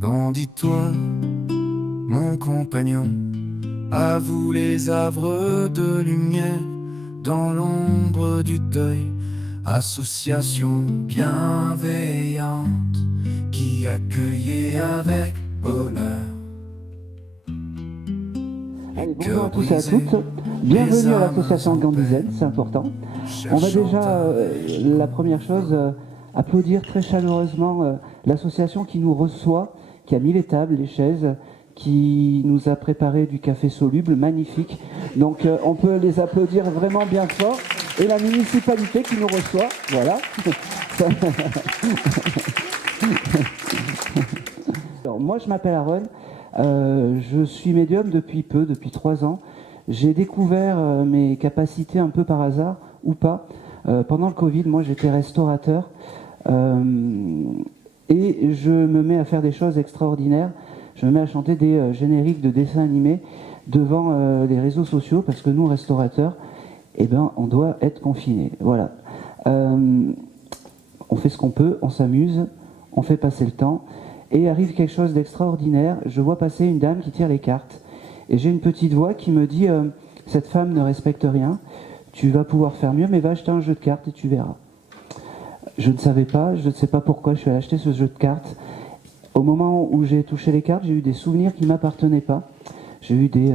Bandis-toi, mon compagnon, à vous les havres de lumière, dans l'ombre du deuil, association bienveillante qui accueillait avec bonheur. Allez, bonjour à tous et à toutes, bienvenue à l'association Gandhizen, c'est important. On va déjà, la première chose, applaudir très chaleureusement l'association qui nous reçoit, qui a mis les tables, les chaises, qui nous a préparé du café soluble, magnifique. Donc on peut les applaudir vraiment bien fort. Et la municipalité qui nous reçoit, voilà. Alors, moi je m'appelle Aaron. Je suis médium depuis 3 ans. J'ai découvert mes capacités un peu par hasard, ou pas. Pendant le Covid, moi j'étais restaurateur et je me mets à faire des choses extraordinaires. Je me mets à chanter des génériques de dessins animés devant les réseaux sociaux parce que nous, restaurateurs, eh ben, on doit être confinés. Voilà. On fait ce qu'on peut, on s'amuse, on fait passer le temps. Et arrive quelque chose d'extraordinaire, je vois passer une dame qui tire les cartes. Et j'ai une petite voix qui me dit cette femme ne respecte rien, tu vas pouvoir faire mieux, mais va acheter un jeu de cartes et tu verras. Je ne savais pas, je ne sais pas pourquoi je suis allé acheter ce jeu de cartes. Au moment où j'ai touché les cartes, j'ai eu des souvenirs qui ne m'appartenaient pas. J'ai eu des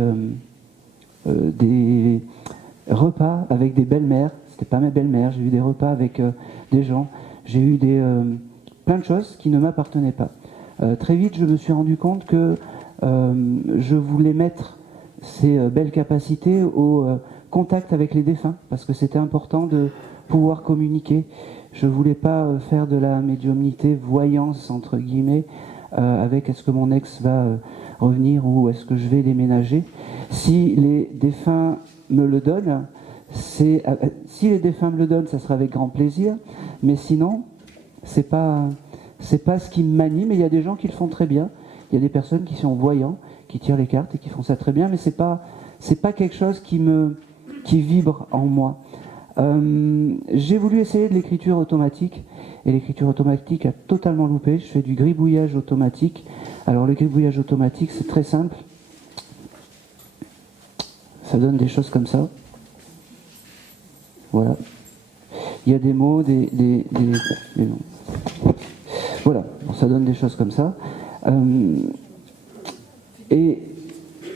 repas avec des belles-mères, c'était pas mes belles-mères, j'ai eu des repas avec des gens, j'ai eu plein de choses qui ne m'appartenaient pas. Très vite, je me suis rendu compte que je voulais mettre ces belles capacités au contact avec les défunts, parce que c'était important de pouvoir communiquer. Je ne voulais pas faire de la médiumnité voyance, entre guillemets, avec est-ce que mon ex va revenir ou est-ce que je vais déménager. Si les défunts me le donnent, si les défunts me le donnent, ça sera avec grand plaisir, mais sinon, c'est pas ce qui m'anime, et il y a des gens qui le font très bien. Il y a des personnes qui sont voyants, qui tirent les cartes et qui font ça très bien, mais c'est pas quelque chose qui vibre en moi. J'ai voulu essayer de l'écriture automatique, et l'écriture automatique a totalement loupé. Je fais du gribouillage automatique. Alors le gribouillage automatique, c'est très simple. Ça donne des choses comme ça. Voilà. Il y a des mots, des noms. Voilà, ça donne des choses comme ça. Et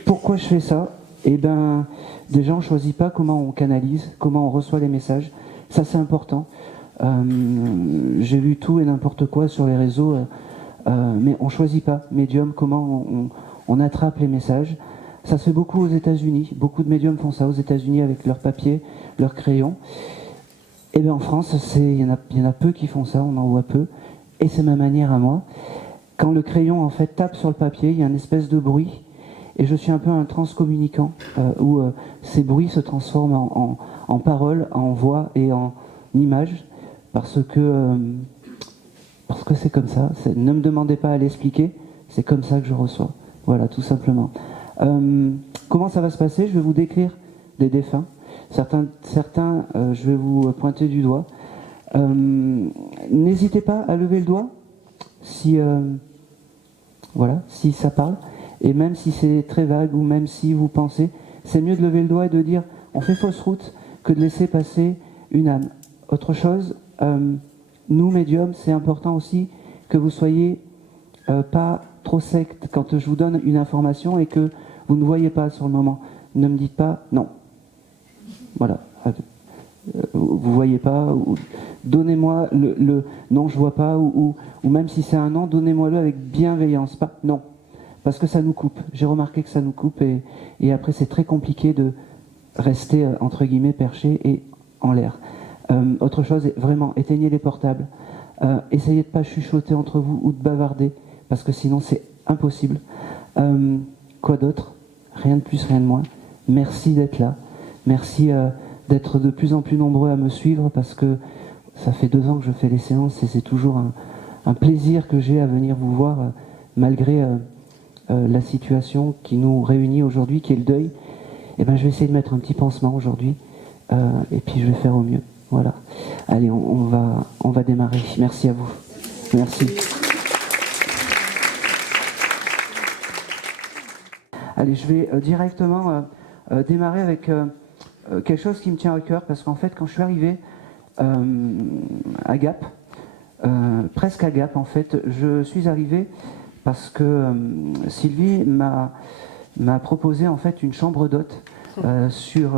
pourquoi je fais ça? Eh bien, déjà, on ne choisit pas comment on canalise, comment on reçoit les messages. Ça, c'est important. J'ai lu tout et n'importe quoi sur les réseaux, mais on ne choisit pas, médium, comment on attrape les messages. Ça se fait beaucoup aux États-Unis. Beaucoup de médiums font ça aux États-Unis avec leur papier, leur crayon. Et bien en France, il y en a peu qui font ça, on en voit peu. Et c'est ma manière à moi. Quand le crayon en fait tape sur le papier, il y a une espèce de bruit. Et je suis un peu un transcommunicant, où ces bruits se transforment en paroles, en voix et en images, parce que c'est comme ça. Ne me demandez pas à l'expliquer, c'est comme ça que je reçois. Voilà, tout simplement. Comment ça va se passer? Je vais vous décrire des défunts. Certains, je vais vous pointer du doigt. N'hésitez pas à lever le doigt si ça parle, et même si c'est très vague ou même si vous pensez, c'est mieux de lever le doigt et de dire on fait fausse route que de laisser passer une âme. Autre chose, nous médiums, c'est important aussi que vous soyez pas trop sec quand je vous donne une information et que vous ne voyez pas sur le moment. Ne me dites pas non. Voilà. Vous voyez pas, donnez-moi le non, je vois pas, ou même si c'est un non, donnez-moi-le avec bienveillance, pas non, parce que ça nous coupe. J'ai remarqué que ça nous coupe, et après c'est très compliqué de rester entre guillemets perché et en l'air. Autre chose, vraiment, éteignez les portables, essayez de pas chuchoter entre vous ou de bavarder, parce que sinon c'est impossible. Quoi d'autre? Rien de plus, rien de moins. Merci d'être là, merci d'être de plus en plus nombreux à me suivre, parce que ça fait 2 ans que je fais les séances et c'est toujours un plaisir que j'ai à venir vous voir, malgré la situation qui nous réunit aujourd'hui, qui est le deuil. Et ben, je vais essayer de mettre un petit pansement aujourd'hui, et puis je vais faire au mieux. Voilà. Allez, on va démarrer. Merci à vous. Merci. Allez, je vais directement démarrer avec quelque chose qui me tient à cœur, parce qu'en fait, quand je suis arrivé à Gap, presque à Gap, en fait, je suis arrivé parce que Sylvie m'a proposé en fait une chambre d'hôte sur,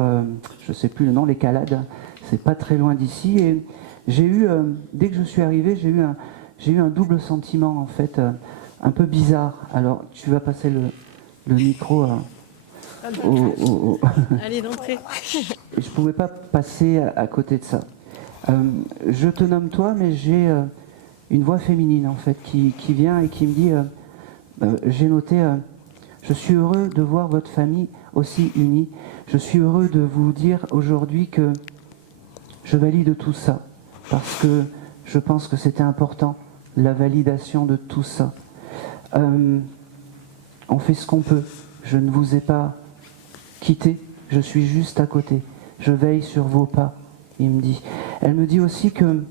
je sais plus le nom, les Calades. C'est pas très loin d'ici, et j'ai eu, dès que je suis arrivé, j'ai eu un double sentiment en fait, un peu bizarre. Alors, tu vas passer le micro Allez, d'entrée. je ne pouvais pas passer à côté de ça. Je te nomme toi, mais j'ai une voix féminine en fait qui vient et qui me dit j'ai noté je suis heureux de voir votre famille aussi unie. Je suis heureux de vous dire aujourd'hui que je valide tout ça parce que je pense que c'était important, la validation de tout ça. On fait ce qu'on peut. Je ne vous ai pas quitté, je suis juste à côté. Je veille sur vos pas, il me dit. Elle me dit aussi qu'il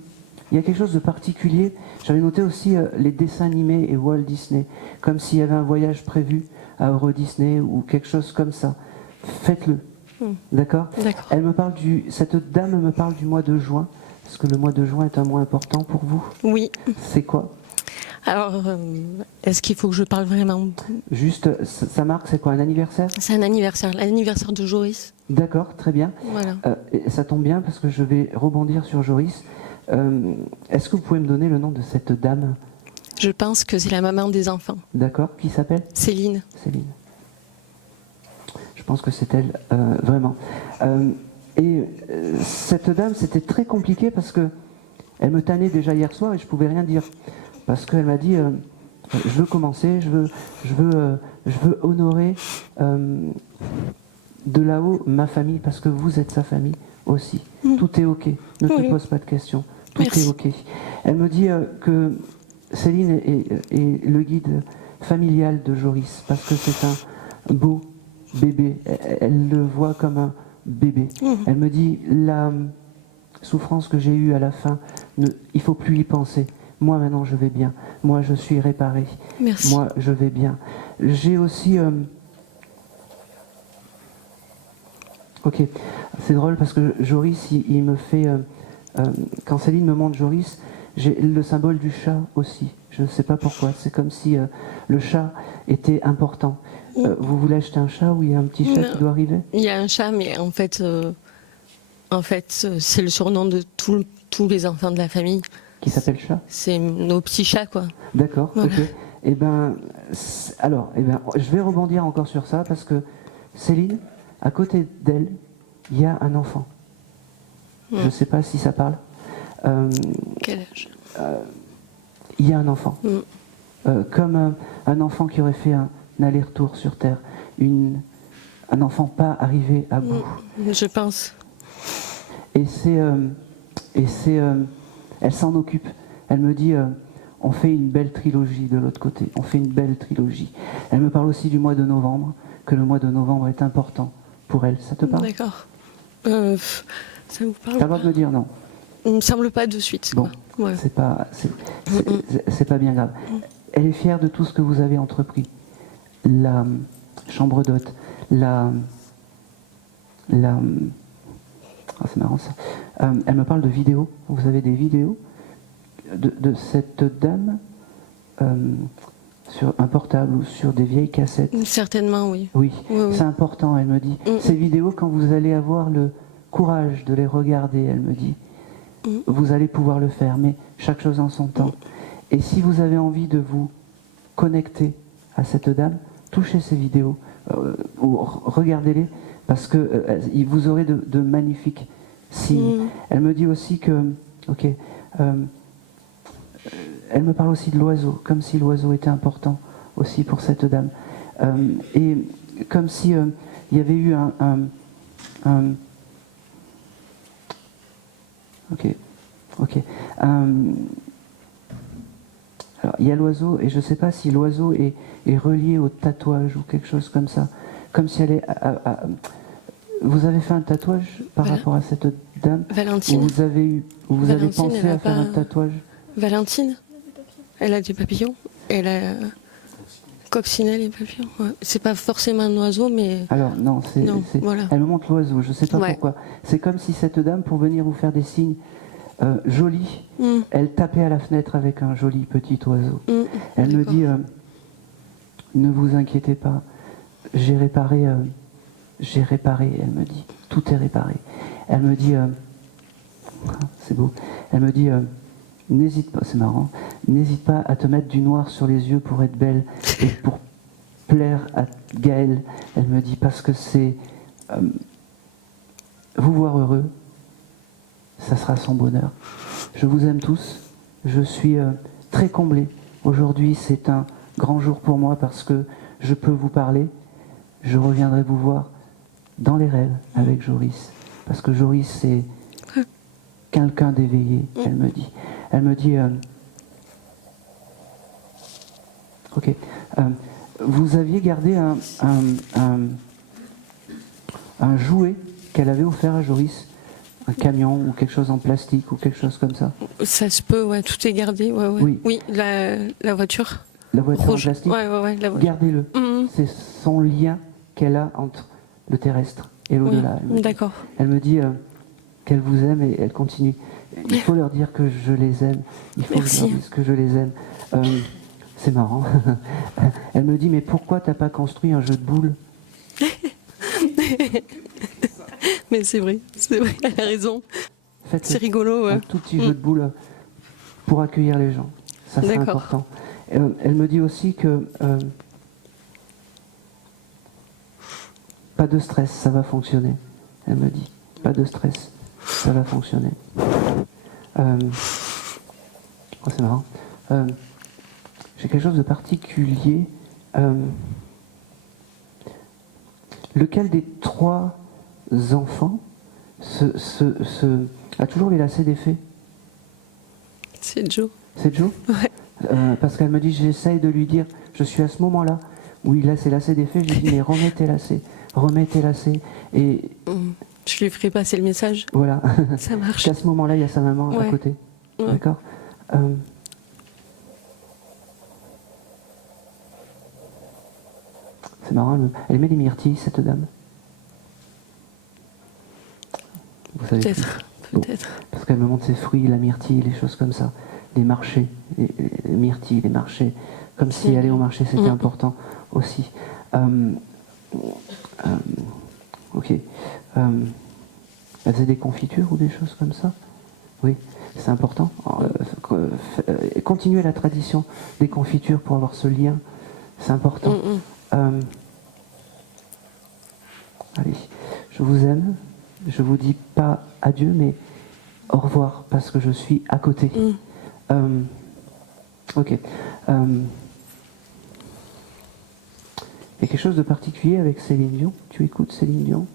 y a quelque chose de particulier. J'avais noté aussi les dessins animés et Walt Disney, comme s'il y avait un voyage prévu à Euro Disney ou quelque chose comme ça. Faites-le. D'accord ? Elle me parle cette dame me parle du mois de juin. Est-ce que le mois de juin est un mois important pour vous ? Oui. C'est quoi ? Alors, est-ce qu'il faut que je parle vraiment ? Juste, ça marque, c'est quoi, un anniversaire ? C'est un anniversaire, l'anniversaire de Joris. D'accord, très bien. Voilà. Ça tombe bien parce que je vais rebondir sur Joris. Est-ce que vous pouvez me donner le nom de cette dame ? Je pense que c'est la maman des enfants. D'accord, qui s'appelle ? Céline. Céline. Je pense que c'est elle, vraiment. Cette dame, c'était très compliqué parce que elle me tannait déjà hier soir et je pouvais rien dire. Parce qu'elle m'a dit, je veux commencer, je veux honorer de là-haut ma famille, parce que vous êtes sa famille aussi. Tout est OK, ne te pose pas de questions, tout est OK. Elle me dit que Céline est le guide familial de Joris, parce que c'est un beau bébé, elle le voit comme un bébé. Elle me dit, la souffrance que j'ai eue à la fin, il ne faut plus y penser. Moi, maintenant, je vais bien. Moi, je suis réparée. Merci. Moi, je vais bien. J'ai aussi... Ok, c'est drôle parce que Joris, il me fait... quand Céline me montre Joris, j'ai le symbole du chat aussi. Je ne sais pas pourquoi. C'est comme si le chat était important. Vous voulez acheter un chat ou il y a un petit chat qui doit arriver ? Il y a un chat, mais en fait, c'est le surnom de tous les enfants de la famille. Qui s'appelle chat ? C'est nos petits chats, quoi. D'accord, voilà. Ok. Eh ben, je vais rebondir encore sur ça parce que Céline, à côté d'elle, il y a un enfant. Je ne sais pas si ça parle. Quel âge ? Il y a un enfant. Comme un enfant qui aurait fait un aller-retour sur Terre. Un enfant pas arrivé à bout. Je pense. Et elle s'en occupe. Elle me dit, on fait une belle trilogie de l'autre côté. On fait une belle trilogie. Elle me parle aussi du mois de novembre, que le mois de novembre est important pour elle. Ça te parle ? D'accord. Ça vous parle ? T'as le droit de me dire non. Il me semble pas de suite. Bon, ouais. c'est pas bien grave. Elle est fière de tout ce que vous avez entrepris. La chambre d'hôte, c'est marrant ça. Elle me parle de vidéos. Vous avez des vidéos de cette dame sur un portable ou sur des vieilles cassettes ? Certainement, oui. Oui, c'est important, elle me dit. Ces vidéos, quand vous allez avoir le courage de les regarder, elle me dit, vous allez pouvoir le faire, mais chaque chose en son temps. Et si vous avez envie de vous connecter à cette dame, touchez ces vidéos, ou regardez-les, parce que vous aurez de magnifiques signes. Elle me dit aussi que, elle me parle aussi de l'oiseau, comme si l'oiseau était important aussi pour cette dame. Et comme si il y avait eu alors, il y a l'oiseau, et je ne sais pas si l'oiseau est relié au tatouage ou quelque chose comme ça. Comme si elle est... Vous avez fait un tatouage par rapport à cette dame ? Valentine. Vous avez pensé à faire un tatouage ? Valentine ? Elle a des papillons. Elle a... Coccinelle et papillon. Ouais. C'est pas forcément un oiseau, mais Alors non, non, voilà. elle me montre l'oiseau, je ne sais pas Ouais. pourquoi. C'est comme si cette dame, pour venir vous faire des signes jolis, Mm. elle tapait à la fenêtre avec un joli petit oiseau. Mm. Elle me D'accord. dit, ne vous inquiétez pas, j'ai réparé, elle me dit, tout est réparé. Elle me dit, c'est beau, elle me dit, n'hésite pas, c'est marrant, n'hésite pas à te mettre du noir sur les yeux pour être belle et pour plaire à Gaël. Elle me dit, parce que c'est vous voir heureux, ça sera son bonheur. Je vous aime tous, je suis très comblé. Aujourd'hui, c'est un grand jour pour moi parce que je peux vous parler. Je reviendrai vous voir dans les rêves avec Joris. Parce que Joris, c'est quelqu'un d'éveillé, elle me dit. Elle me dit, ok, vous aviez gardé un jouet qu'elle avait offert à Joris, un camion ou quelque chose en plastique ou quelque chose comme ça. Ça se peut, ouais, tout est gardé. Ouais, ouais. Oui. Oui, la voiture. La voiture Rouge. en plastique, Ouais, la voiture. gardez-le. Mhm. C'est son lien qu'elle a entre le terrestre et l'au-delà. Oui, d'accord. Elle me dit qu'elle vous aime et elle continue. Il faut leur dire que je les aime. Il faut que je leur dise que je les aime. C'est marrant. Elle me dit, mais pourquoi t'as pas construit un jeu de boules? Mais c'est vrai, elle a raison. Faites C'est rigolo, ouais. un tout petit jeu de boules pour accueillir les gens. Ça, c'est D'accord. important. Elle me dit aussi que pas de stress, ça va fonctionner. Elle me dit, pas de stress, ça va fonctionner. Oh, c'est marrant. J'ai quelque chose de particulier. Lequel des trois enfants a toujours les lacets défaits? C'est Joe. C'est Joe? Ouais. Parce qu'elle me dit, j'essaye de lui dire, je suis à ce moment-là où il a ses lacets défaits, je lui dis, mais remets tes lacets. Et Je lui ferai passer le message. voilà. Ça marche. Qu'à ce moment-là, il y a sa maman à Ouais. côté. Ouais. D'accord? C'est marrant, elle met des myrtilles, cette dame. Vous savez plus. Peut-être, Bon. peut-être. Parce qu'elle me montre ses fruits, la myrtille, les choses comme ça. Les marchés, les myrtilles, les marchés. Comme si aller au marché, c'était important aussi. Ok. Elle faisait des confitures ou des choses comme ça? Oui, c'est important. Continuer la tradition des confitures pour avoir ce lien, c'est important. Allez, je vous aime. Je vous dis pas adieu, mais au revoir, parce que je suis à côté. Ok. Il y a quelque chose de particulier avec Céline Dion? Tu écoutes Céline Dion?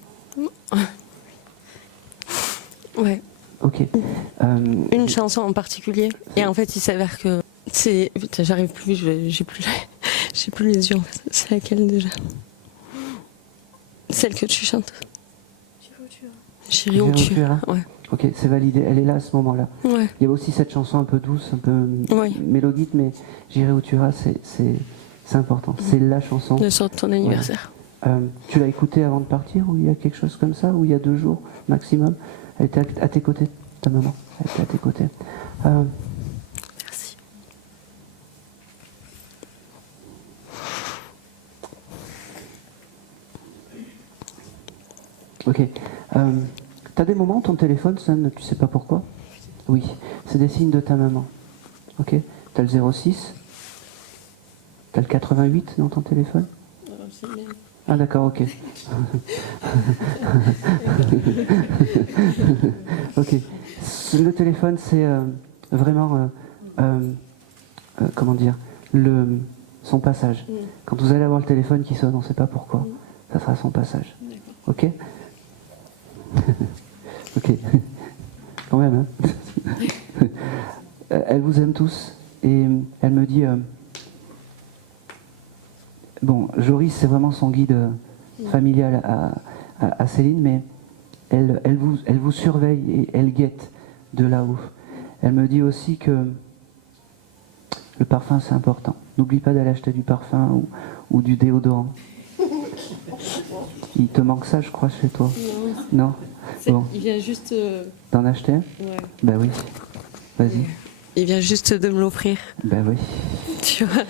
Ouais. Ok. Une chanson en particulier. Et en fait, il s'avère que c'est. Putain, j'arrive plus, j'ai plus les yeux en fait. C'est laquelle déjà? Celle que tu chantes. J'irai où tu iras. Ouais. Ok, c'est validé. Elle est là à ce moment-là. Ouais. Il y a aussi cette chanson un peu douce, un peu mélodique, mais J'irai où tu iras, c'est important. C'est la chanson. Le soir de ton anniversaire. Tu l'as écoutée avant de partir, ou il y a quelque chose comme ça, ou il y a 2 jours maximum? Elle était à tes côtés, ta maman. Elle était à tes côtés. Merci. Ok. T'as des moments où ton téléphone sonne, tu sais pas pourquoi? Oui, c'est des signes de ta maman. Ok. T'as le 06. T'as le 88 dans ton téléphone? Ah d'accord, ok. Ok. Le téléphone, c'est vraiment, comment dire, son passage. Quand vous allez avoir le téléphone qui sonne, on ne sait pas pourquoi, ça sera son passage. Ok? Ok. Quand même, hein. Elle vous aime tous et elle me dit... Bon, Joris, c'est vraiment son guide familial à Céline, mais elle vous surveille et elle guette de là-haut. Elle me dit aussi que Le parfum, c'est important. N'oublie pas d'aller acheter du parfum ou du déodorant. Il te manque ça, je crois, chez toi. Non. Bon. Il vient juste. T'en acheter un? Ouais. Bah oui. Vas-y. Il vient juste de me l'offrir. Bah oui. Tu vois.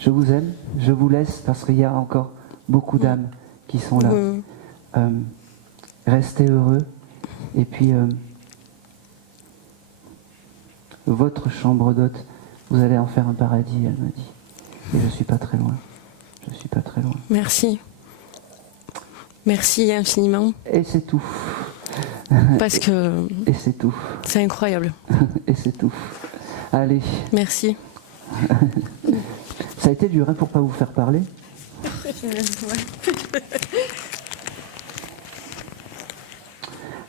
Je vous aime, je vous laisse parce qu'il y a encore beaucoup d'âmes qui sont là. Restez heureux et puis votre chambre d'hôte, vous allez en faire un paradis, elle m'a dit. Et je suis pas très loin. Je suis pas très loin. Merci. Merci infiniment. Et c'est tout. Parce que. Et c'est tout. C'est incroyable. Et c'est tout. Allez. Merci. Ça a été dur hein, pour pas vous faire parler.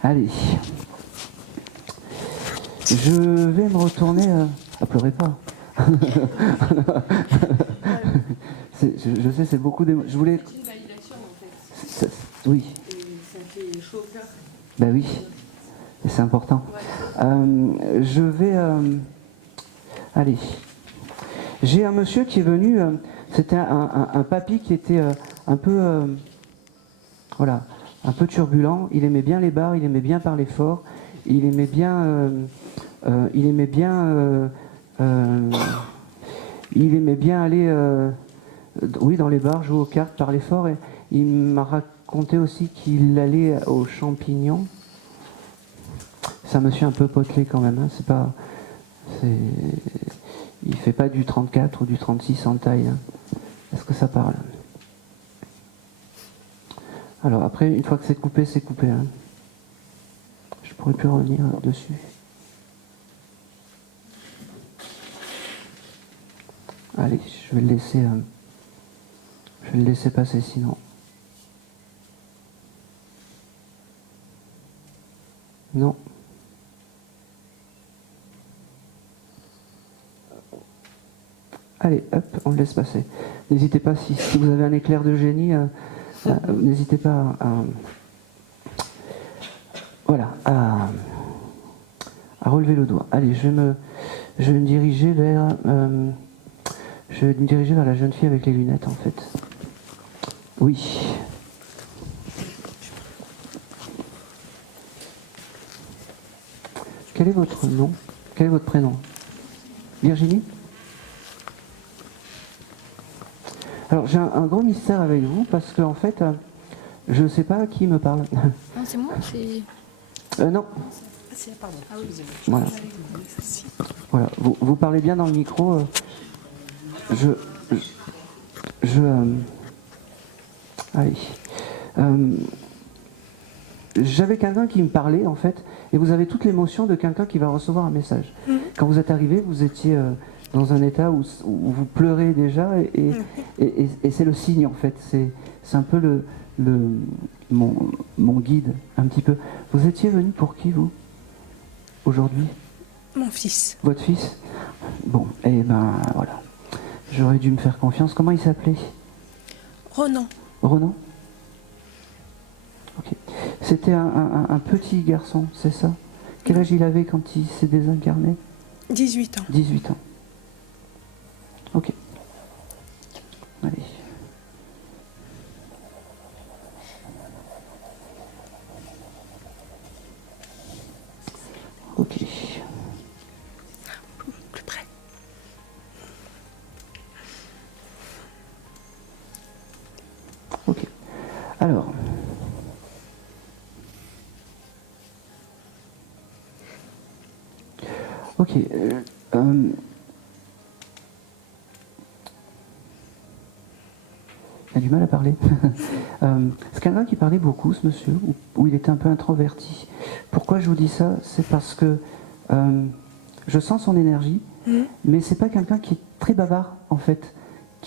Allez. Je vais me retourner. Pleurez pas. Je sais, c'est beaucoup d'émotions. Je voulais. C'est une validation en fait. Oui. Et ça fait chaud au cœur. Ben oui. Et c'est important. Ouais. Je vais. Allez. J'ai un monsieur qui est venu. C'était un papy qui était un peu. Voilà. Un peu turbulent. Il aimait bien les bars, il aimait bien parler fort. Il aimait bien. Il aimait bien aller. Oui, dans les bars, jouer aux cartes, parler fort. Et il m'a raconté aussi qu'il allait aux champignons. C'est un monsieur un peu potelé quand même. Hein. C'est pas. Il fait pas du 34 ou du 36 en taille. Hein. Est-ce que ça parle? Alors après, une fois que c'est coupé, c'est coupé. Hein. Je pourrais plus revenir dessus. Allez, je vais le laisser. Je vais le laisser passer sinon. Non. Allez, hop, on le laisse passer. N'hésitez pas, si vous avez un éclair de génie, n'hésitez pas à relever le doigt. Allez, je vais me diriger vers la jeune fille avec les lunettes, en fait. Oui. Quel est votre nom? Quel est votre prénom? Virginie? Alors j'ai un gros mystère avec vous parce que en fait, je ne sais pas qui me parle. Non, c'est moi, c'est. Non. Ah, c'est pardon. Ah oui, Voilà. Voilà. Vous parlez bien dans le micro. Allez. J'avais quelqu'un qui me parlait en fait, et vous avez toute l'émotion de quelqu'un qui va recevoir un message. Quand vous êtes arrivé, vous étiez dans un état où vous pleurez déjà, et c'est le signe en fait. C'est un peu mon guide, un petit peu. Vous étiez venu pour qui vous aujourd'hui? Mon fils. Votre fils? Bon, et ben voilà. J'aurais dû me faire confiance. Comment il s'appelait? Ronan. Ronan? Ok. C'était un petit garçon, c'est ça? Quel âge il avait quand il s'est désincarné? 18 ans. 18 ans. Ok. Allez. Ok. Plus près. Ok. Alors. Ok. Il a du mal à parler. C'est quelqu'un qui parlait beaucoup, ce monsieur, où il était un peu introverti. Pourquoi je vous dis ça? C'est parce que je sens son énergie, mais c'est pas quelqu'un qui est très bavard, en fait.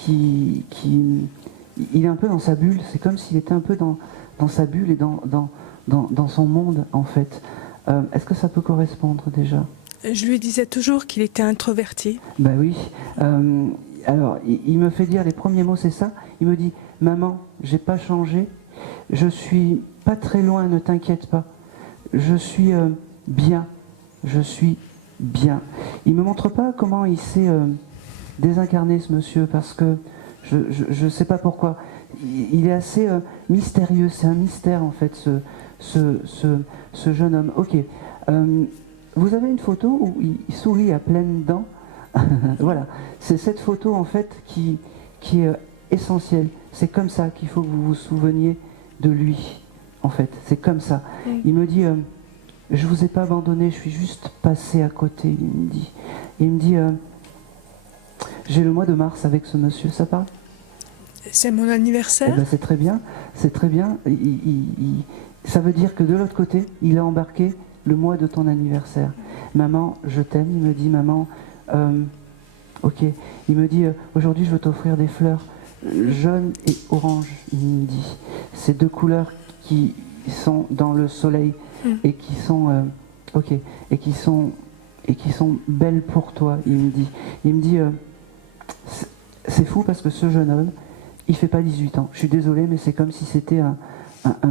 Il est un peu dans sa bulle. C'est comme s'il était un peu dans sa bulle et dans son monde, en fait. Est-ce que ça peut correspondre déjà? Je lui disais toujours qu'il était introverti. Bah oui. Alors, il me fait dire les premiers mots, c'est ça. Il me dit, maman, j'ai pas changé. Je suis pas très loin, ne t'inquiète pas. Je suis bien. je suis bien. Il me montre pas comment il s'est désincarné, ce monsieur, parce que je sais pas pourquoi. Il est assez mystérieux, c'est un mystère en fait, ce jeune homme. Ok. Vous avez une photo où il sourit à pleines dents. Voilà, c'est cette photo en fait qui est essentielle. C'est comme ça qu'il faut que vous vous souveniez de lui, en fait. C'est comme ça. Il me dit, je vous ai pas abandonné, je suis juste passé à côté, il me dit, j'ai le mois de mars avec ce monsieur, ça parle? C'est mon anniversaire. Eh ben, c'est très bien, c'est très bien. Ça veut dire que de l'autre côté, il a embarqué le mois de ton anniversaire. Maman, je t'aime. Il me dit, maman, ok. Il me dit, aujourd'hui, je veux t'offrir des fleurs jaune et orange. Il me dit, ces deux couleurs qui sont dans le soleil et qui sont, ok, et qui sont belles pour toi. Il me dit, c'est fou parce que ce jeune homme, il fait pas 18 ans. Je suis désolé, mais c'est comme si c'était un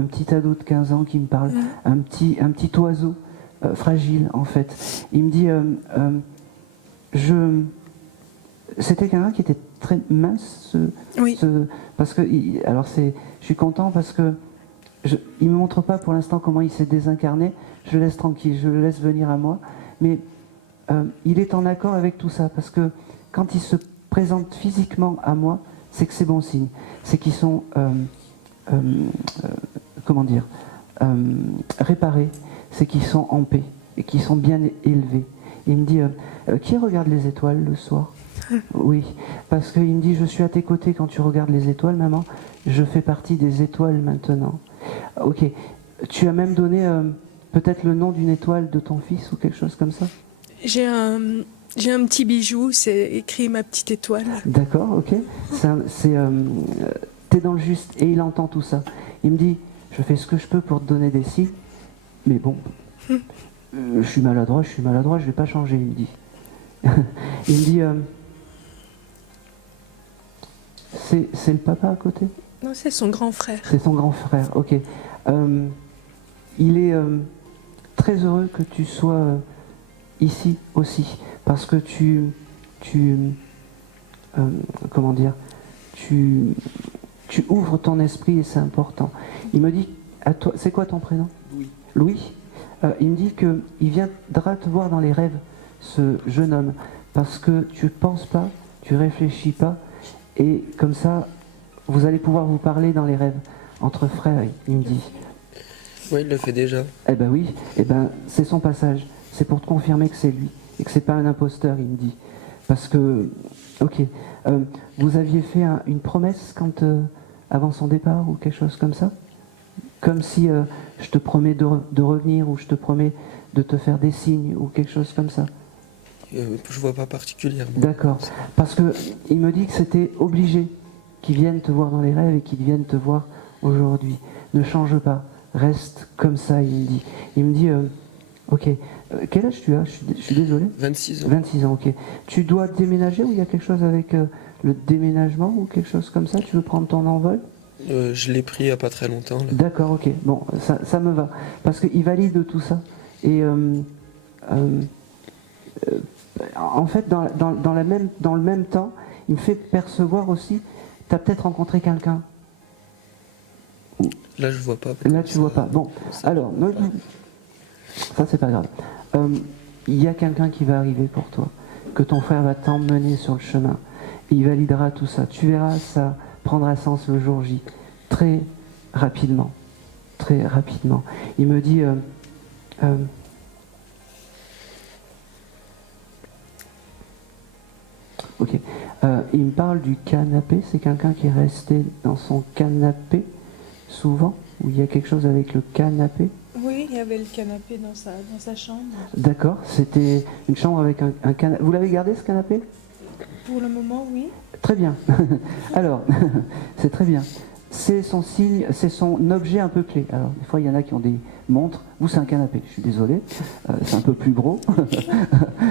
petit ado de 15 ans qui me parle, un petit oiseau fragile en fait. Il me dit, c'était quelqu'un qui était très mince. Oui. Parce que, alors je suis content parce que il me montre pas pour l'instant comment il s'est désincarné. Je le laisse tranquille, je le laisse venir à moi. Mais il est en accord avec tout ça parce que quand il se présente physiquement à moi, c'est que c'est bon signe. C'est qu'ils sont, comment dire, réparés. C'est qu'ils sont en paix et qu'ils sont bien élevés. Il me dit, qui regarde les étoiles le soir? Oui, parce qu'il me dit, je suis à tes côtés quand tu regardes les étoiles, maman. Je fais partie des étoiles maintenant. Ok, tu as même donné peut-être le nom d'une étoile de ton fils ou quelque chose comme ça? J'ai un petit bijou, c'est écrit ma petite étoile. D'accord, ok. T'es dans le juste et il entend tout ça. Il me dit, je fais ce que je peux pour te donner des signes, mais bon, je suis maladroit, je vais pas changer, il me dit. Il me dit, c'est le papa à côté? Non, c'est son grand frère. C'est son grand frère, ok. Il est très heureux que tu sois ici aussi, parce que comment dire, tu ouvres ton esprit et c'est important. Il me dit, à toi, c'est quoi ton prénom? Louis. Louis. Il me dit qu'il viendra te voir dans les rêves, ce jeune homme, parce que tu ne penses pas, tu réfléchis pas, et comme ça, vous allez pouvoir vous parler dans les rêves, entre frères, il me dit. Oui, il le fait déjà. Eh ben oui, c'est son passage. C'est pour te confirmer que c'est lui, et que c'est pas un imposteur, il me dit. Parce que, ok, vous aviez fait une promesse avant son départ, ou quelque chose comme ça? Comme si je te promets de revenir, ou je te promets de te faire des signes, ou quelque chose comme ça. Je vois pas particulièrement. D'accord. Parce que il me dit que c'était obligé qu'ils viennent te voir dans les rêves et qu'ils viennent te voir aujourd'hui. Ne change pas. Reste comme ça, il me dit. Il me dit, ok, quel âge tu as? Je suis désolé. 26 ans. 26 ans, ok. Tu dois déménager ou il y a quelque chose avec le déménagement ou quelque chose comme ça? Tu veux prendre ton envol? Je l'ai pris il n'y a pas très longtemps. D'accord, ok. Bon, ça me va. Parce qu'il valide tout ça. Et en fait, dans le même temps, il me fait percevoir aussi, tu as peut-être rencontré quelqu'un. Là, je vois pas. Là, tu vois pas. Bon, alors, ça, c'est pas grave. Il y a quelqu'un qui va arriver pour toi, que ton frère va t'emmener sur le chemin. Il validera tout ça. Tu verras, ça prendra sens le jour J. Très rapidement. Très rapidement. Il me dit... ok. Il me parle du canapé. C'est quelqu'un qui est resté dans son canapé souvent, où il y a quelque chose avec le canapé. Oui, il y avait le canapé dans sa chambre. D'accord, c'était une chambre avec un canapé. Vous l'avez gardé ce canapé? Pour le moment, oui. Très bien. Alors, c'est très bien. C'est son signe, c'est son objet un peu clé. Alors, des fois, il y en a qui ont des montres. Vous, c'est un canapé. Je suis désolé. C'est un peu plus gros.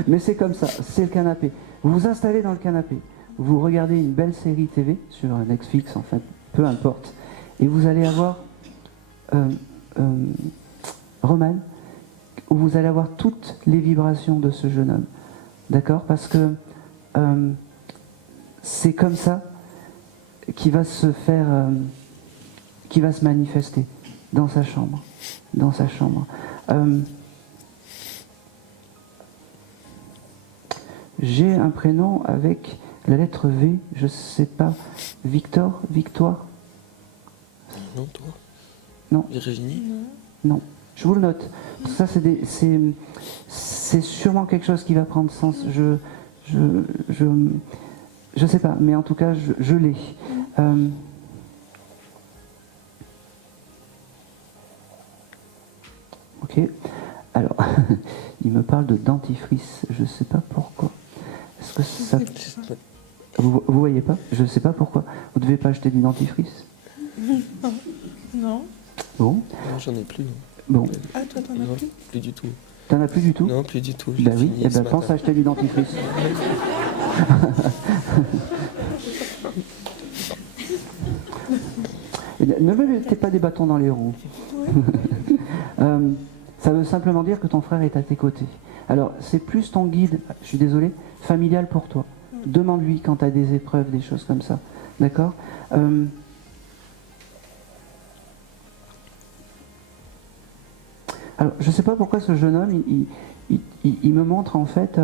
Mais c'est comme ça. C'est le canapé. Vous vous installez dans le canapé. Vous regardez une belle série TV sur Netflix, enfin, peu importe. Et vous allez avoir Romane, où vous allez avoir toutes les vibrations de ce jeune homme. D'accord? Parce que c'est comme ça qu'il va se faire, qu'il va se manifester dans sa chambre. Dans sa chambre. J'ai un prénom avec la lettre V, je sais pas. Victor? Victoire? Non, toi? Non. Virginie? Non. Je vous le note. Ça, c'est sûrement quelque chose qui va prendre sens. Je sais pas, mais en tout cas, je l'ai. Ok. Alors, il me parle de dentifrice. Je sais pas pourquoi. Est-ce que ça... Vous voyez pas? Je sais pas pourquoi. Vous devez pas acheter du dentifrice? Non. Bon. Non, j'en ai plus. Bon. Ah, toi, t'en as Non, plus? plus du tout. T'en as plus du tout? Non, plus du tout. Bah J'ai oui, fini et ce ben pense matin. à acheter du dentifrice. Ne me mettez pas des bâtons dans les roues. Ça veut simplement dire que ton frère est à tes côtés. Alors, c'est plus ton guide, je suis désolé, familial pour toi. Demande-lui quand tu as des épreuves, des choses comme ça. D'accord? Alors, je ne sais pas pourquoi ce jeune homme, il me montre en fait...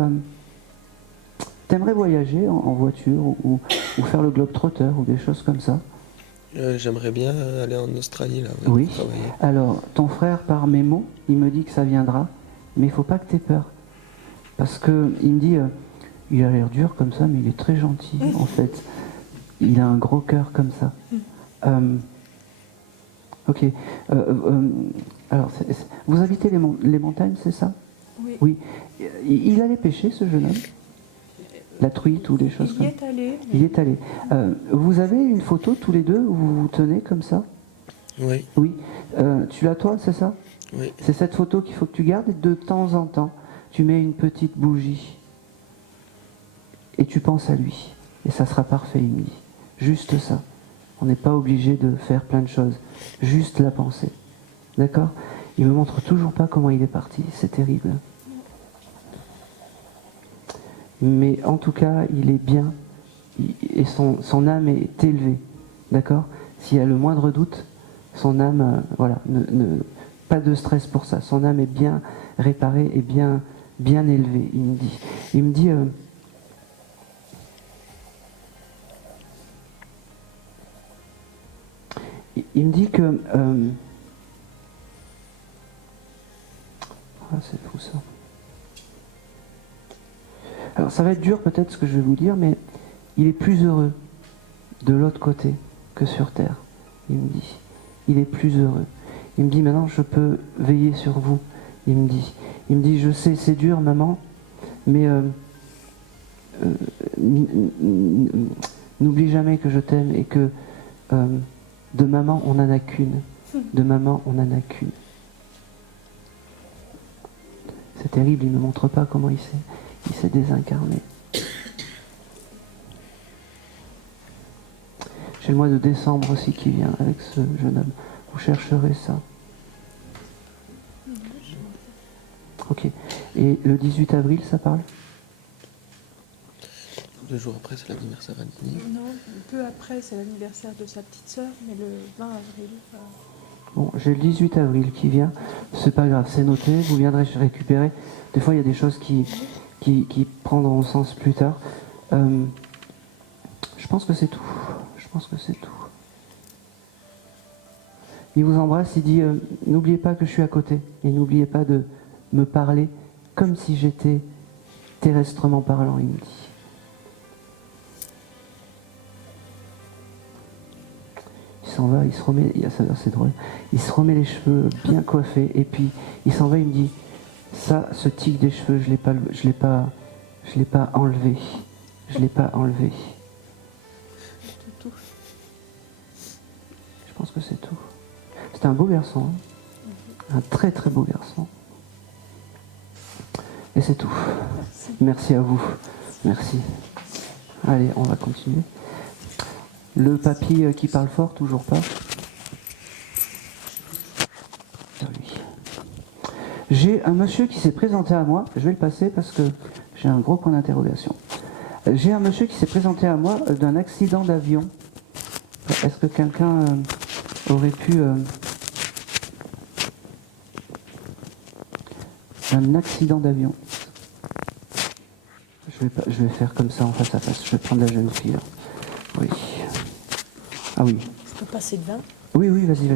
T'aimerais voyager en voiture ou faire le globe-trotter ou des choses comme ça? J'aimerais bien aller en Australie, là, ouais, Oui. pour travailler. Alors, ton frère, par mes mots, il me dit que ça viendra, mais il ne faut pas que tu aies peur. Parce qu'il me dit, il a l'air dur comme ça, mais il est très gentil, en fait. Il a un gros cœur comme ça. Ok. Alors, vous habitez les montagnes, c'est ça? Oui. Oui. Il allait pêcher, ce jeune homme? La truite ou des choses Il y comme est allé. Il y est allé. Vous avez une photo tous les deux où vous vous tenez comme ça? Oui, Oui. Tu l'as toi, c'est ça? oui. C'est cette photo qu'il faut que tu gardes et de temps en temps, tu mets une petite bougie et tu penses à lui. Et ça sera parfait, il me dit. Juste ça. On n'est pas obligé de faire plein de choses. Juste la pensée. D'accord? Il me montre toujours pas comment il est parti. C'est terrible. Mais en tout cas, il est bien et son âme est élevée. D'accord? S'il y a le moindre doute, son âme, voilà, pas de stress pour ça. Son âme est bien réparée et bien élevée, il me dit. Il me dit... il me dit que... Ah, c'est fou ça. Alors ça va être dur peut-être ce que je vais vous dire, mais il est plus heureux de l'autre côté que sur Terre, il me dit. Il est plus heureux. Il me dit maintenant je peux veiller sur vous. Il me dit je sais c'est dur maman, mais n'oublie jamais que je t'aime et que de maman on n'en a qu'une. De maman on n'en a qu'une. C'est terrible, il ne montre pas comment il s'est désincarné. J'ai le mois de décembre aussi qui vient avec ce jeune homme. Vous chercherez ça. Ok. Et le 18 avril, ça parle? 2 jours après, c'est l'anniversaire d'Annie. Non, peu après, c'est l'anniversaire de sa petite sœur, mais le 20 avril. Bon, j'ai le 18 avril qui vient. C'est pas grave, c'est noté. Vous viendrez récupérer. Des fois, il y a des choses qui prendront sens plus tard. Je pense que c'est tout. Je pense que c'est tout. Il vous embrasse, il dit n'oubliez pas que je suis à côté et n'oubliez pas de me parler comme si j'étais terrestrement parlant, il me dit. Il s'en va, il se remet, c'est drôle, il se remet les cheveux bien coiffés et puis il s'en va, il me dit ça, ce tic des cheveux, je l'ai pas enlevé. Je l'ai pas enlevé. Je pense que c'est tout. C'est un beau garçon. Hein. Un très très beau garçon. Et c'est tout. Merci à vous. Merci. Allez, on va continuer. Le papy qui parle fort, toujours pas. J'ai un monsieur qui s'est présenté à moi, je vais le passer parce que j'ai un gros point d'interrogation. J'ai un monsieur qui s'est présenté à moi d'un accident d'avion. Est-ce que quelqu'un aurait pu... un accident d'avion. Je vais faire comme ça en face à face. Je vais prendre la jeune fille. Là. Oui. Ah oui. Je peux passer devant? Oui, oui, vas-y.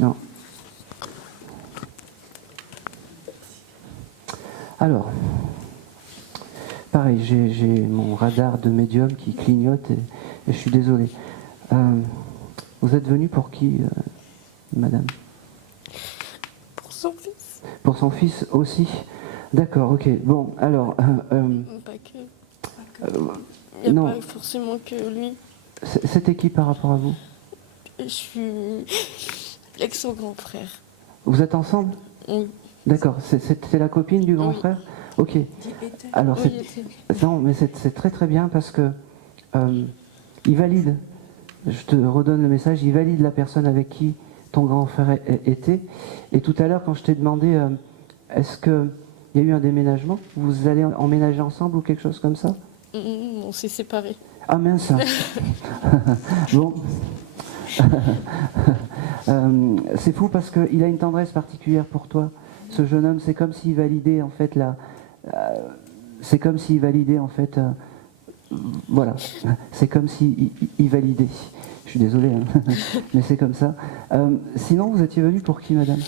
Non. Alors, pareil, j'ai mon radar de médium qui clignote et je suis désolé. Vous êtes venu pour qui, madame? Pour son fils. Pour son fils aussi. D'accord, ok. Bon, alors... Pas que. Il n'y a non. pas forcément que lui. C'était qui par rapport à vous? Je suis l'ex son grand frère. Vous êtes ensemble? Oui. D'accord, c'est la copine du grand Oui. frère? Ok. Alors, Oui, non, mais c'est très très bien parce que il valide, je te redonne le message, il valide la personne avec qui ton grand frère était. Et tout à l'heure, quand je t'ai demandé, est-ce qu'il y a eu un déménagement? Vous allez emménager ensemble ou quelque chose comme ça? on s'est séparés. Ah mince. Bon. C'est fou parce qu'il a une tendresse particulière pour toi. Ce jeune homme, c'est comme s'il validait en fait c'est comme s'il validait en fait. Voilà. C'est comme s'il validait. Je suis désolé, hein. Mais c'est comme ça. Sinon, vous étiez venu pour qui, madame?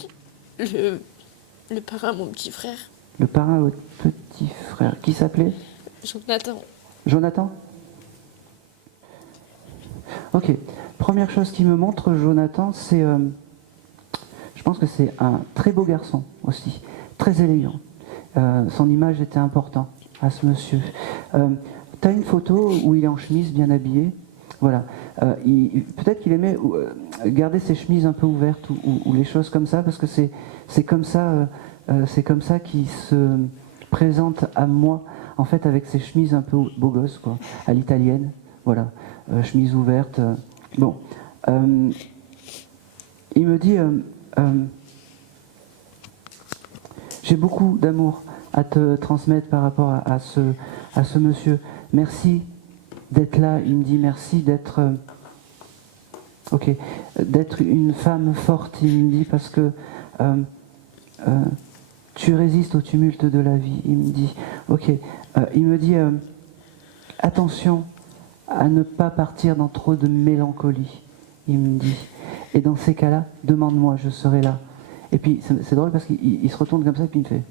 Le parrain, mon petit frère. Le parrain, votre petit frère. Qui s'appelait? Jonathan. Jonathan? Ok. Première chose qui me montre Jonathan, c'est... je pense que c'est un très beau garçon aussi. Très élégant. Son image était importante à ce monsieur. Tu as une photo où il est en chemise, bien habillé. Voilà. Peut-être qu'il aimait garder ses chemises un peu ouvertes ou les choses comme ça, parce que c'est comme ça qu'il se présente à moi, en fait, avec ses chemises un peu beau gosse, quoi, à l'italienne. Voilà. Chemise ouverte. Bon. Il me dit, j'ai beaucoup d'amour à te transmettre par rapport à ce monsieur. Merci d'être là. Il me dit merci d'être d'être une femme forte. Il me dit parce que tu résistes au tumulte de la vie. Il me dit il me dit attention à ne pas partir dans trop de mélancolie. Il me dit, et dans ces cas-là, demande-moi, je serai là. Et puis c'est drôle parce qu'il se retourne comme ça et puis il me fait.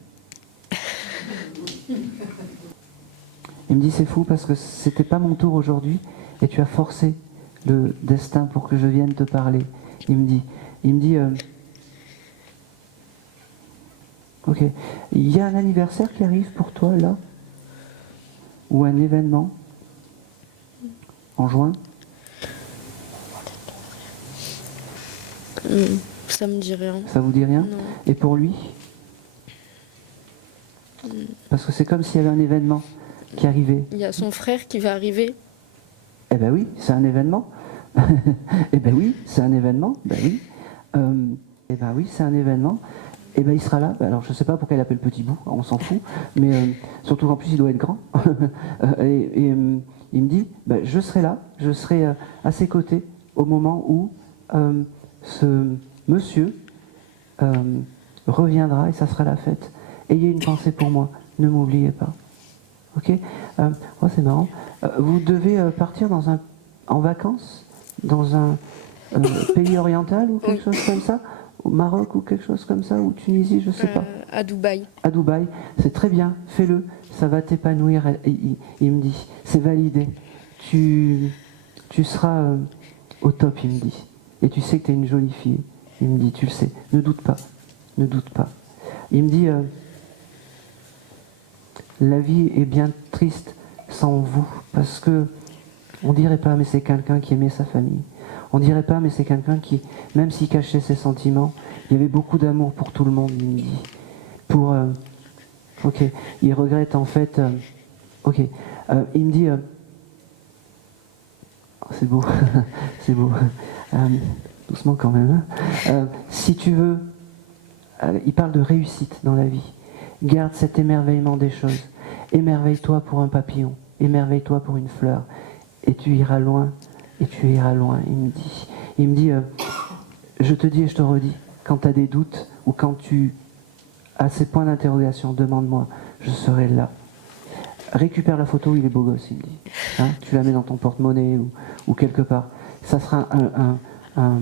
Il me dit c'est fou parce que c'était pas mon tour aujourd'hui et tu as forcé le destin pour que je vienne te parler. Il me dit ok, il y a un anniversaire qui arrive pour toi là? Ou un événement? En juin? Ça me dit rien. Ça vous dit rien? Non. Et pour lui? Parce que c'est comme s'il y avait un événement qui arrivait. Il y a son frère qui va arriver. Eh ben oui, c'est un événement. Eh ben oui, c'est un événement. Ben oui. Eh ben oui, c'est un événement. Eh ben il sera là. Alors je sais pas pourquoi il appelle petit bout, on s'en fout. Mais surtout qu'en plus il doit être grand. Il me dit, ben, je serai là, je serai à ses côtés au moment où ce monsieur reviendra et ça sera la fête. Ayez une pensée pour moi, ne m'oubliez pas. Ok? Oh, c'est marrant. Vous devez partir en vacances dans un pays oriental ou quelque chose comme ça? Au Maroc ou quelque chose comme ça? Ou Tunisie, je sais pas. À Dubaï. À Dubaï, c'est très bien, fais-le, ça va t'épanouir. Il me dit, c'est validé. Tu seras au top, il me dit. Et tu sais que tu es une jolie fille. Il me dit, tu le sais, ne doute pas, ne doute pas. Il me dit, la vie est bien triste sans vous, parce que on dirait pas, mais c'est quelqu'un qui aimait sa famille. On dirait pas, mais c'est quelqu'un qui, même s'il cachait ses sentiments, il y avait beaucoup d'amour pour tout le monde, il me dit. Il regrette en fait. Il me dit. C'est beau, c'est beau. Doucement quand même. Si tu veux il parle de réussite dans la vie. Garde cet émerveillement des choses. Émerveille-toi pour un papillon. Émerveille-toi pour une fleur. Et tu iras loin. Et tu iras loin, il me dit, je te dis et je te redis, quand tu as des doutes ou quand tu as ces points d'interrogation, demande-moi, je serai là. Récupère la photo, il est beau gosse, il me dit. Hein, tu la mets dans ton porte-monnaie ou quelque part. Ça sera un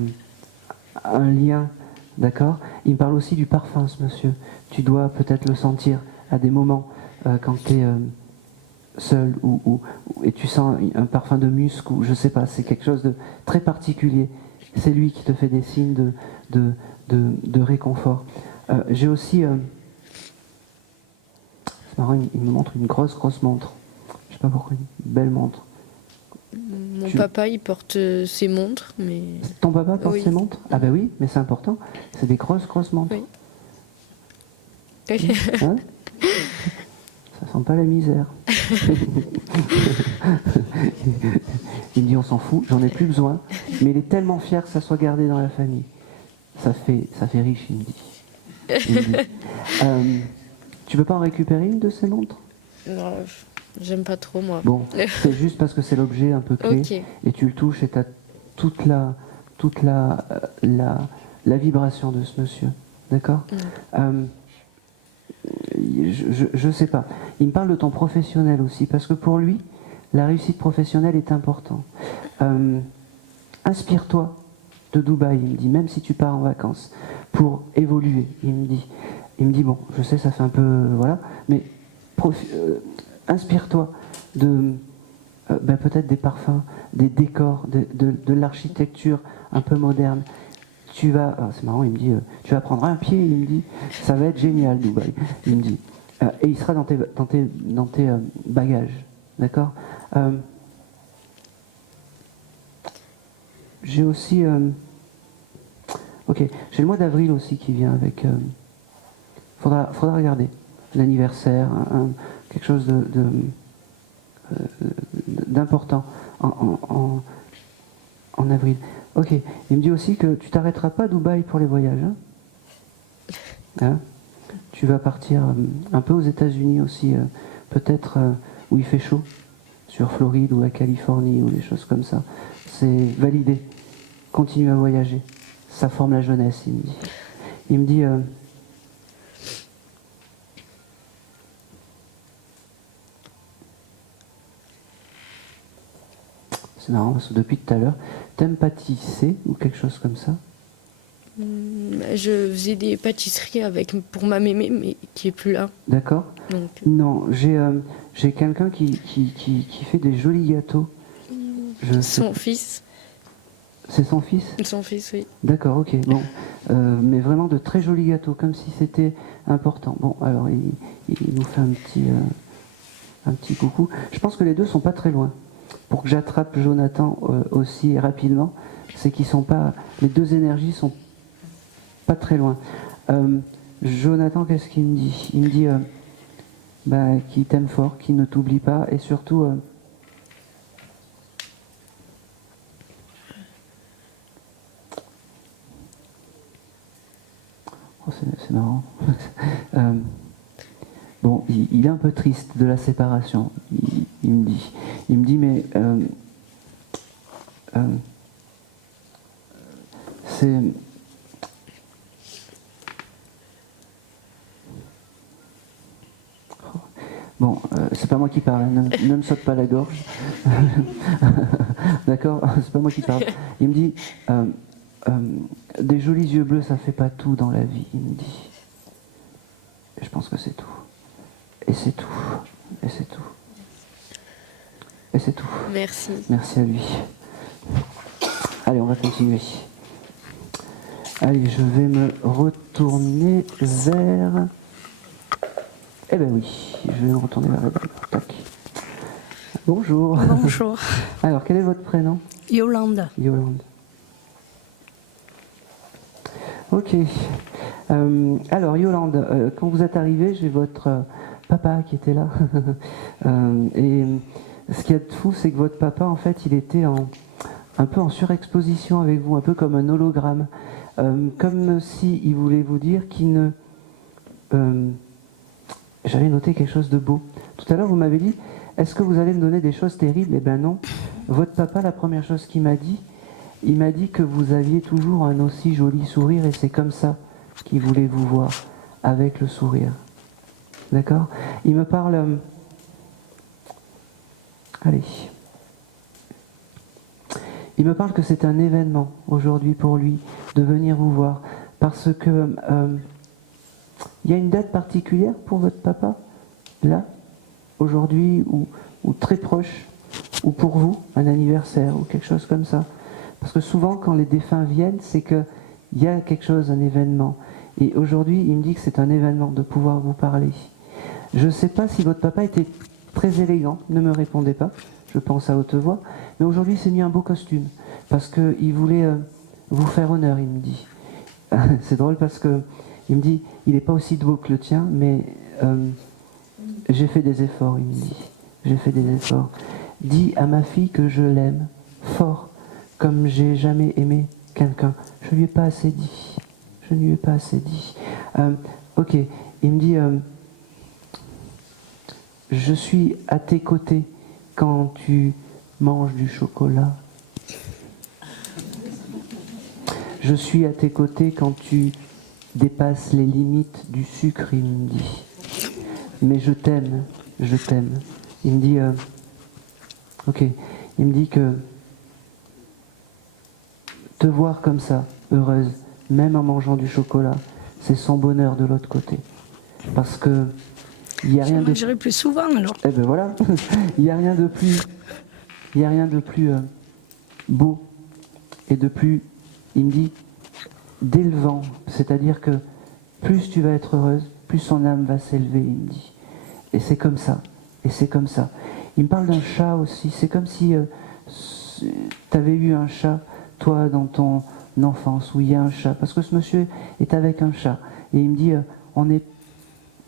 lien, d'accord? Il me parle aussi du parfum, ce monsieur. Tu dois peut-être le sentir à des moments quand tu es... seul et tu sens un parfum de musc ou je sais pas, c'est quelque chose de très particulier. C'est lui qui te fait des signes de réconfort. J'ai aussi, c'est marrant, il me montre une grosse montre. Je sais pas pourquoi, une belle montre. Mon papa, il porte ses montres, mais... Ton papa porte Oui. ses montres? Ah ben oui, mais c'est important. C'est des grosses montres. Oui. Hein? Ça sent pas la misère. Il me dit on s'en fout, j'en ai plus besoin, mais il est tellement fier que ça soit gardé dans la famille. Ça fait riche, il me dit. Tu peux pas en récupérer une de ces montres? Non, j'aime pas trop, moi. Bon, c'est juste parce que c'est l'objet un peu clé, Ok. et tu le touches et tu as toute la vibration de ce monsieur. D'accord? Je sais pas. Il me parle de ton professionnel aussi, parce que pour lui, la réussite professionnelle est importante. Inspire-toi de Dubaï, il me dit, même si tu pars en vacances, pour évoluer, il me dit, bon, je sais, ça fait un peu, voilà, mais inspire-toi de peut-être des parfums, des décors, de l'architecture un peu moderne. Tu vas, c'est marrant, il me dit, tu vas prendre un pied, il me dit, ça va être génial, Dubaï, il me dit, et il sera dans tes bagages, d'accord? J'ai aussi, ok, j'ai le mois d'avril aussi qui vient avec, faudra regarder, l'anniversaire, quelque chose d'important en avril. Ok, il me dit aussi que tu t'arrêteras pas à Dubaï pour les voyages. Hein? Tu vas partir un peu aux États-Unis aussi, peut-être où il fait chaud, sur Floride ou à Californie ou des choses comme ça. C'est validé. Continue à voyager. Ça forme la jeunesse, il me dit. Il me dit... c'est marrant parce que depuis tout à l'heure, t'aimes pâtisser ou quelque chose comme ça? Je faisais des pâtisseries pour ma mémé, mais qui est plus là. D'accord. Donc, Non, j'ai quelqu'un qui fait des jolis gâteaux. son fils. C'est son fils? Son fils, oui. D'accord, ok, bon. Mais vraiment de très jolis gâteaux, comme si c'était important. Bon, alors il nous fait un petit coucou. Je pense que les deux sont pas très loin. Pour que j'attrape Jonathan aussi rapidement, c'est qu'ils sont pas... Les deux énergies sont pas très loin. Jonathan, qu'est-ce qu'il me dit? Il me dit qu'il t'aime fort, qu'il ne t'oublie pas, et surtout... Oh, c'est marrant. Bon, il est un peu triste de la séparation, il me dit. Il me dit, mais c'est... Bon, c'est pas moi qui parle, hein, ne me saute pas la gorge. D'accord? C'est pas moi qui parle. Il me dit, des jolis yeux bleus, ça fait pas tout dans la vie, il me dit. Et je pense que c'est tout. Et c'est tout. Et c'est tout. Et c'est tout. Merci. Merci à lui. Allez, on va continuer. Allez, je vais me retourner vers... Eh ben oui, je vais me retourner vers la dame. Tac. Bonjour. Bonjour. Alors, quel est votre prénom? Yolande. Yolande. Ok. Alors, Yolande, quand vous êtes arrivée, j'ai votre papa qui était là. Et ce qu'il y a de fou, c'est que votre papa, en fait, il était un peu en surexposition avec vous, un peu comme un hologramme. Comme si il voulait vous dire qu'il ne... J'avais noté quelque chose de beau. Tout à l'heure, vous m'avez dit, est-ce que vous allez me donner des choses terribles? Eh bien non. Votre papa, la première chose qu'il m'a dit, il m'a dit que vous aviez toujours un aussi joli sourire et c'est comme ça qu'il voulait vous voir, avec le sourire. D'accord? Il me parle... Allez. Il me parle que c'est un événement aujourd'hui pour lui de venir vous voir parce que il y a une date particulière pour votre papa là aujourd'hui ou très proche ou pour vous un anniversaire ou quelque chose comme ça parce que souvent quand les défunts viennent c'est que il y a quelque chose, un événement et aujourd'hui il me dit que c'est un événement de pouvoir vous parler. Je ne sais pas si votre papa était très élégant, ne me répondez pas, je pense à haute voix, mais aujourd'hui il s'est mis un beau costume, parce qu'il voulait vous faire honneur, il me dit. C'est drôle parce que il me dit, il n'est pas aussi beau que le tien, mais j'ai fait des efforts, il me dit. J'ai fait des efforts. Dis à ma fille que je l'aime fort, comme j'ai jamais aimé quelqu'un. Je lui ai pas assez dit. Je ne lui ai pas assez dit. Ok, il me dit... je suis à tes côtés quand tu manges du chocolat. Je suis à tes côtés quand tu dépasses les limites du sucre, il me dit. Mais je t'aime, je t'aime. Il me dit, ok, il me dit que te voir comme ça, heureuse, même en mangeant du chocolat, c'est son bonheur de l'autre côté. Parce que il n'y a rien de... mangerai plus souvent alors. Eh ben voilà, il n'y a rien de plus, il y a rien de plus beau et de plus, il me dit, d'élevant. C'est-à-dire que plus tu vas être heureuse, plus son âme va s'élever, il me dit. Et c'est comme ça, et c'est comme ça. Il me parle d'un chat aussi, c'est comme si tu avais eu un chat, toi, dans ton enfance, où il y a un chat. Parce que ce monsieur est avec un chat. Et il me dit, on est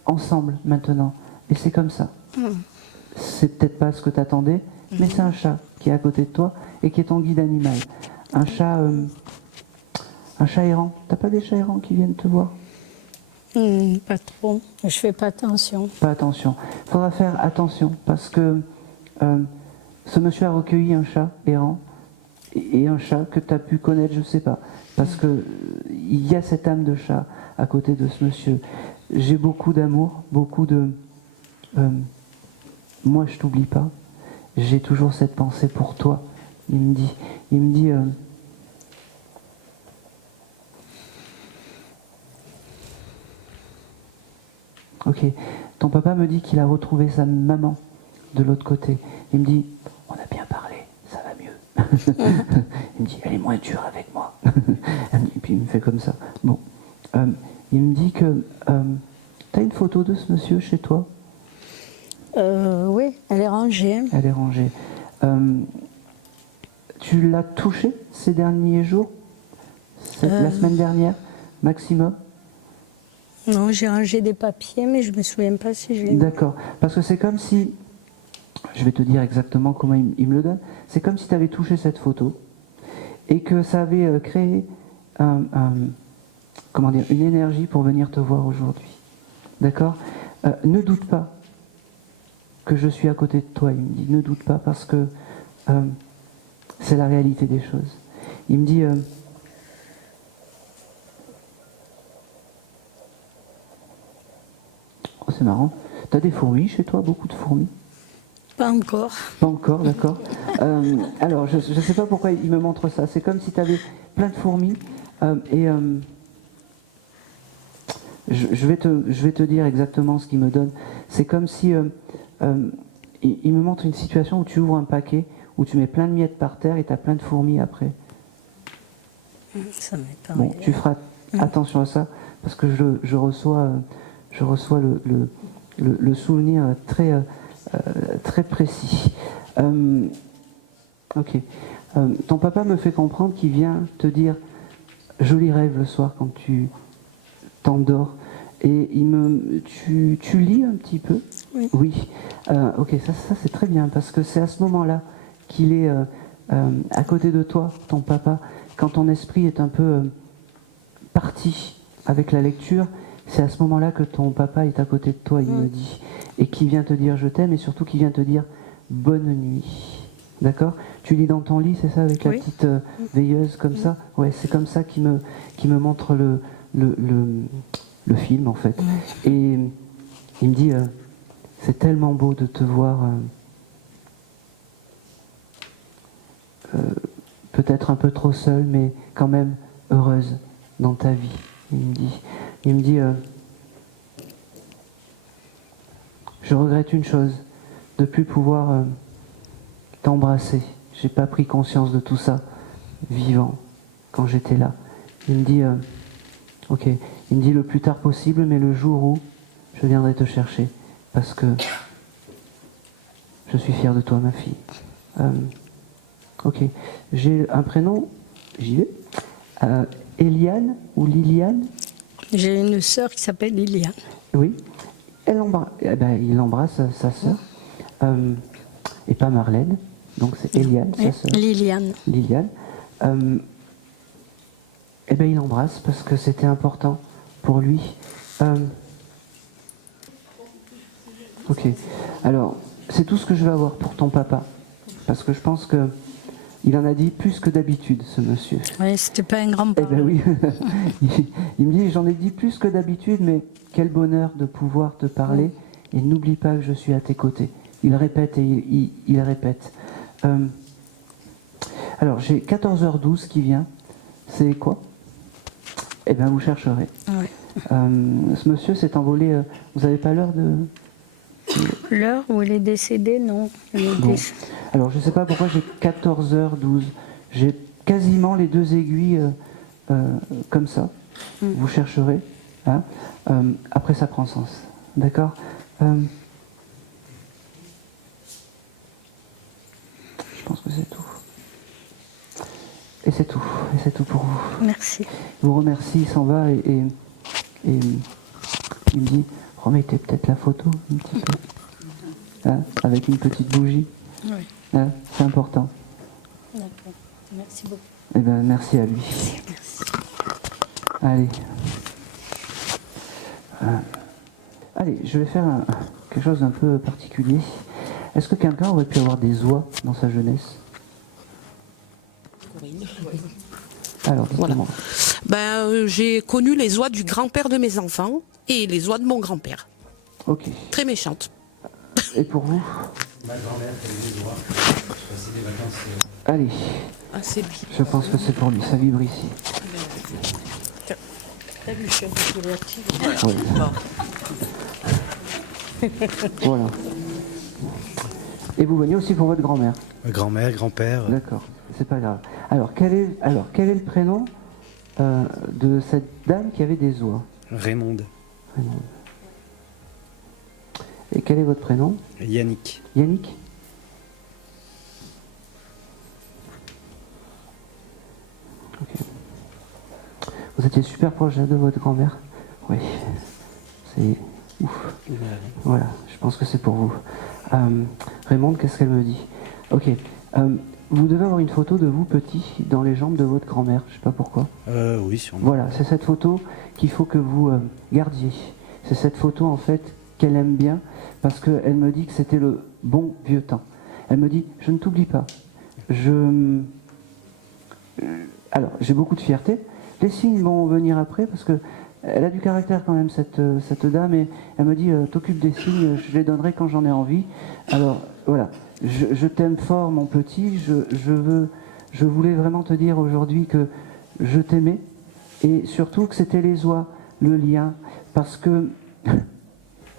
ensemble maintenant. Et c'est comme ça. C'est peut-être pas ce que tu attendais, mais c'est un chat qui est à côté de toi et qui est ton guide animal. Un chat errant. T'as pas des chats errants qui viennent te voir? Pas trop. Je fais pas attention. Pas attention. Il faudra faire attention parce que ce monsieur a recueilli un chat errant et un chat que tu as pu connaître, je sais pas. Parce que il y a cette âme de chat à côté de ce monsieur. J'ai beaucoup d'amour, beaucoup de... moi, je t'oublie pas. J'ai toujours cette pensée pour toi. Il me dit... ok, ton papa me dit qu'il a retrouvé sa maman de l'autre côté. Il me dit, on a bien parlé, ça va mieux. Il me dit, elle est moins dure avec moi. Et puis il me fait comme ça. Bon. Il me dit que tu as une photo de ce monsieur chez toi? Oui, elle est rangée. Elle est rangée. Tu l'as touché ces derniers jours? La semaine dernière, maximum? Non, j'ai rangé des papiers, mais je me souviens pas si je l'ai. D'accord. Parce que c'est comme si, je vais te dire exactement comment il me le donne, c'est comme si tu avais touché cette photo et que ça avait créé comment dire, une énergie pour venir te voir aujourd'hui. D'accord? Ne doute pas que je suis à côté de toi, il me dit. Ne doute pas parce que c'est la réalité des choses. Il me dit... oh, c'est marrant. T'as des fourmis chez toi? Beaucoup de fourmis? Pas encore. Pas encore, d'accord. Alors, je ne sais pas pourquoi il me montre ça. C'est comme si tu avais plein de fourmis et... je vais te dire exactement ce qu'il me donne. C'est comme si il me montre une situation où tu ouvres un paquet, où tu mets plein de miettes par terre et tu as plein de fourmis après. Ça m'est pas Bon, tu feras attention à ça parce que je reçois le souvenir très précis. Ok. Ton papa me fait comprendre qu'il vient te dire joli rêve le soir quand tu t'endors. Et tu lis un petit peu? Oui. Oui. Ok, ça c'est très bien parce que c'est à ce moment-là qu'il est à côté de toi, ton papa, quand ton esprit est un peu partie avec la lecture, c'est à ce moment-là que ton papa est à côté de toi, il me dit, et qui vient te dire je t'aime, et surtout qui vient te dire bonne nuit. D'accord? Tu lis dans ton lit, c'est ça, avec la petite veilleuse comme ça? Ouais, c'est comme ça qui me montre le film, en fait. Et il me dit, c'est tellement beau de te voir peut-être un peu trop seule, mais quand même heureuse dans ta vie. Il me dit, je regrette une chose, de plus pouvoir t'embrasser. J'ai pas pris conscience de tout ça, vivant, quand j'étais là. Il me dit, ok, il me dit le plus tard possible, mais le jour où je viendrai te chercher, parce que je suis fier de toi, ma fille. Ok, j'ai un prénom, j'y vais. Eliane ou Liliane? J'ai une sœur qui s'appelle Liliane. Oui. Il embrasse sa sœur. Et pas Marlène. Donc c'est Eliane, sa sœur. Liliane. Liliane. Il l'embrasse parce que c'était important pour lui. Ok. Alors, c'est tout ce que je vais avoir pour ton papa. Parce que je pense que il en a dit plus que d'habitude, ce monsieur. Oui, c'était pas un grand-père. Eh ben oui. Il me dit, j'en ai dit plus que d'habitude, mais quel bonheur de pouvoir te parler. Et n'oublie pas que je suis à tes côtés. Il répète et il répète. Alors, j'ai 14h12 qui vient. C'est quoi? Eh bien, vous chercherez. Oui. Ce monsieur s'est envolé. Vous n'avez pas l'heure de... L'heure où il est décédé, non. Bon. Alors, je ne sais pas pourquoi j'ai 14h12. J'ai quasiment les deux aiguilles comme ça. Vous chercherez. Hein. Après, ça prend sens. D'accord? Je pense que c'est tout. Et c'est tout. Et c'est tout pour vous. Merci. Je vous remercie, il s'en va et il me dit, remettez peut-être la photo un petit peu. Hein, avec une petite bougie. Oui. Hein, c'est important. D'accord. Merci beaucoup. Eh bien, merci à lui. Merci. Allez. Allez, je vais faire quelque chose d'un peu particulier. Est-ce que quelqu'un aurait pu avoir des oies dans sa jeunesse? Oui. Alors, Voilà. dites-moi. J'ai connu les oies du grand-père de mes enfants et les oies de mon grand-père. Ok. Très méchantes. Et pour vous? Ma grand-mère fait des oies. Je passais des vacances. Allez. Ah, c'est lui. Je pense que c'est pour lui. Ça vibre ici. T'as vu, je suis un peu plus réactive. Oui. Voilà. Et vous veniez aussi pour votre grand-mère? Grand-mère, grand-père. D'accord, c'est pas grave. Alors, quel est le prénom de cette dame qui avait des oies? Raymonde. Raymonde. Et quel est votre prénom? Yannick. Yannick? Ok. Vous étiez super proche de votre grand-mère? Oui. C'est ouf. Ouais. Voilà, je pense que c'est pour vous. Raymonde, qu'est-ce qu'elle me dit? Ok. Vous devez avoir une photo de vous petit dans les jambes de votre grand-mère, je sais pas pourquoi. Oui, sûrement. Voilà, c'est cette photo qu'il faut que vous gardiez. C'est cette photo en fait qu'elle aime bien parce qu'elle me dit que c'était le bon vieux temps. Elle me dit, je ne t'oublie pas. Alors, j'ai beaucoup de fierté. Les signes vont venir après parce que elle a du caractère quand même, cette dame, et elle me dit, t'occupes des signes, je les donnerai quand j'en ai envie. Alors, voilà, je t'aime fort, mon petit, je voulais vraiment te dire aujourd'hui que je t'aimais, et surtout que c'était les oies, le lien, parce que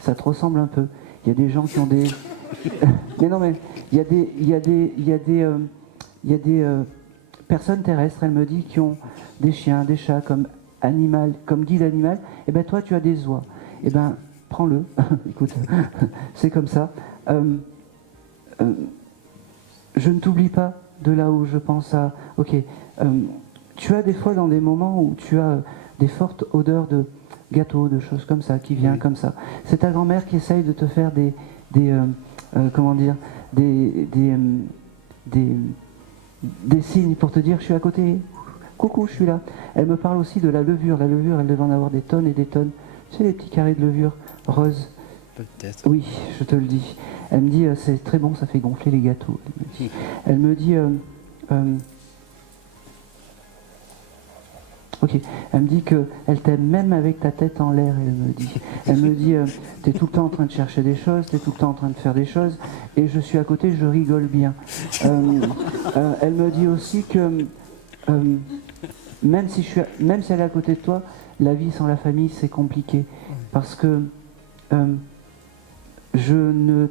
ça te ressemble un peu. Il y a des gens qui ont des... mais non, mais il y a des personnes terrestres, elle me dit, qui ont des chiens, des chats comme animal, comme guide animal. Et ben toi, tu as des oies. Et ben, prends-le. Écoute, c'est comme ça. Je ne t'oublie pas de là où je pense à... Ok, tu as des fois dans des moments où tu as des fortes odeurs de gâteau, de choses comme ça, qui vient comme ça. C'est ta grand-mère qui essaye de te faire comment dire, des signes pour te dire je suis à côté. coucou, je suis là. Elle me parle aussi de la levure. La levure, elle devait en avoir des tonnes et des tonnes. Tu sais, les petits carrés de levure rose. Peut-être. Oui, je te le dis. Elle me dit, c'est très bon, ça fait gonfler les gâteaux. Elle me dit, ok, elle me dit qu'elle t'aime même avec ta tête en l'air, elle me dit. Elle me dit, t'es tout le temps en train de chercher des choses, t'es tout le temps en train de faire des choses, et je suis à côté, je rigole bien. Elle me dit aussi que même si elle est à côté de toi, la vie sans la famille, c'est compliqué. Parce que je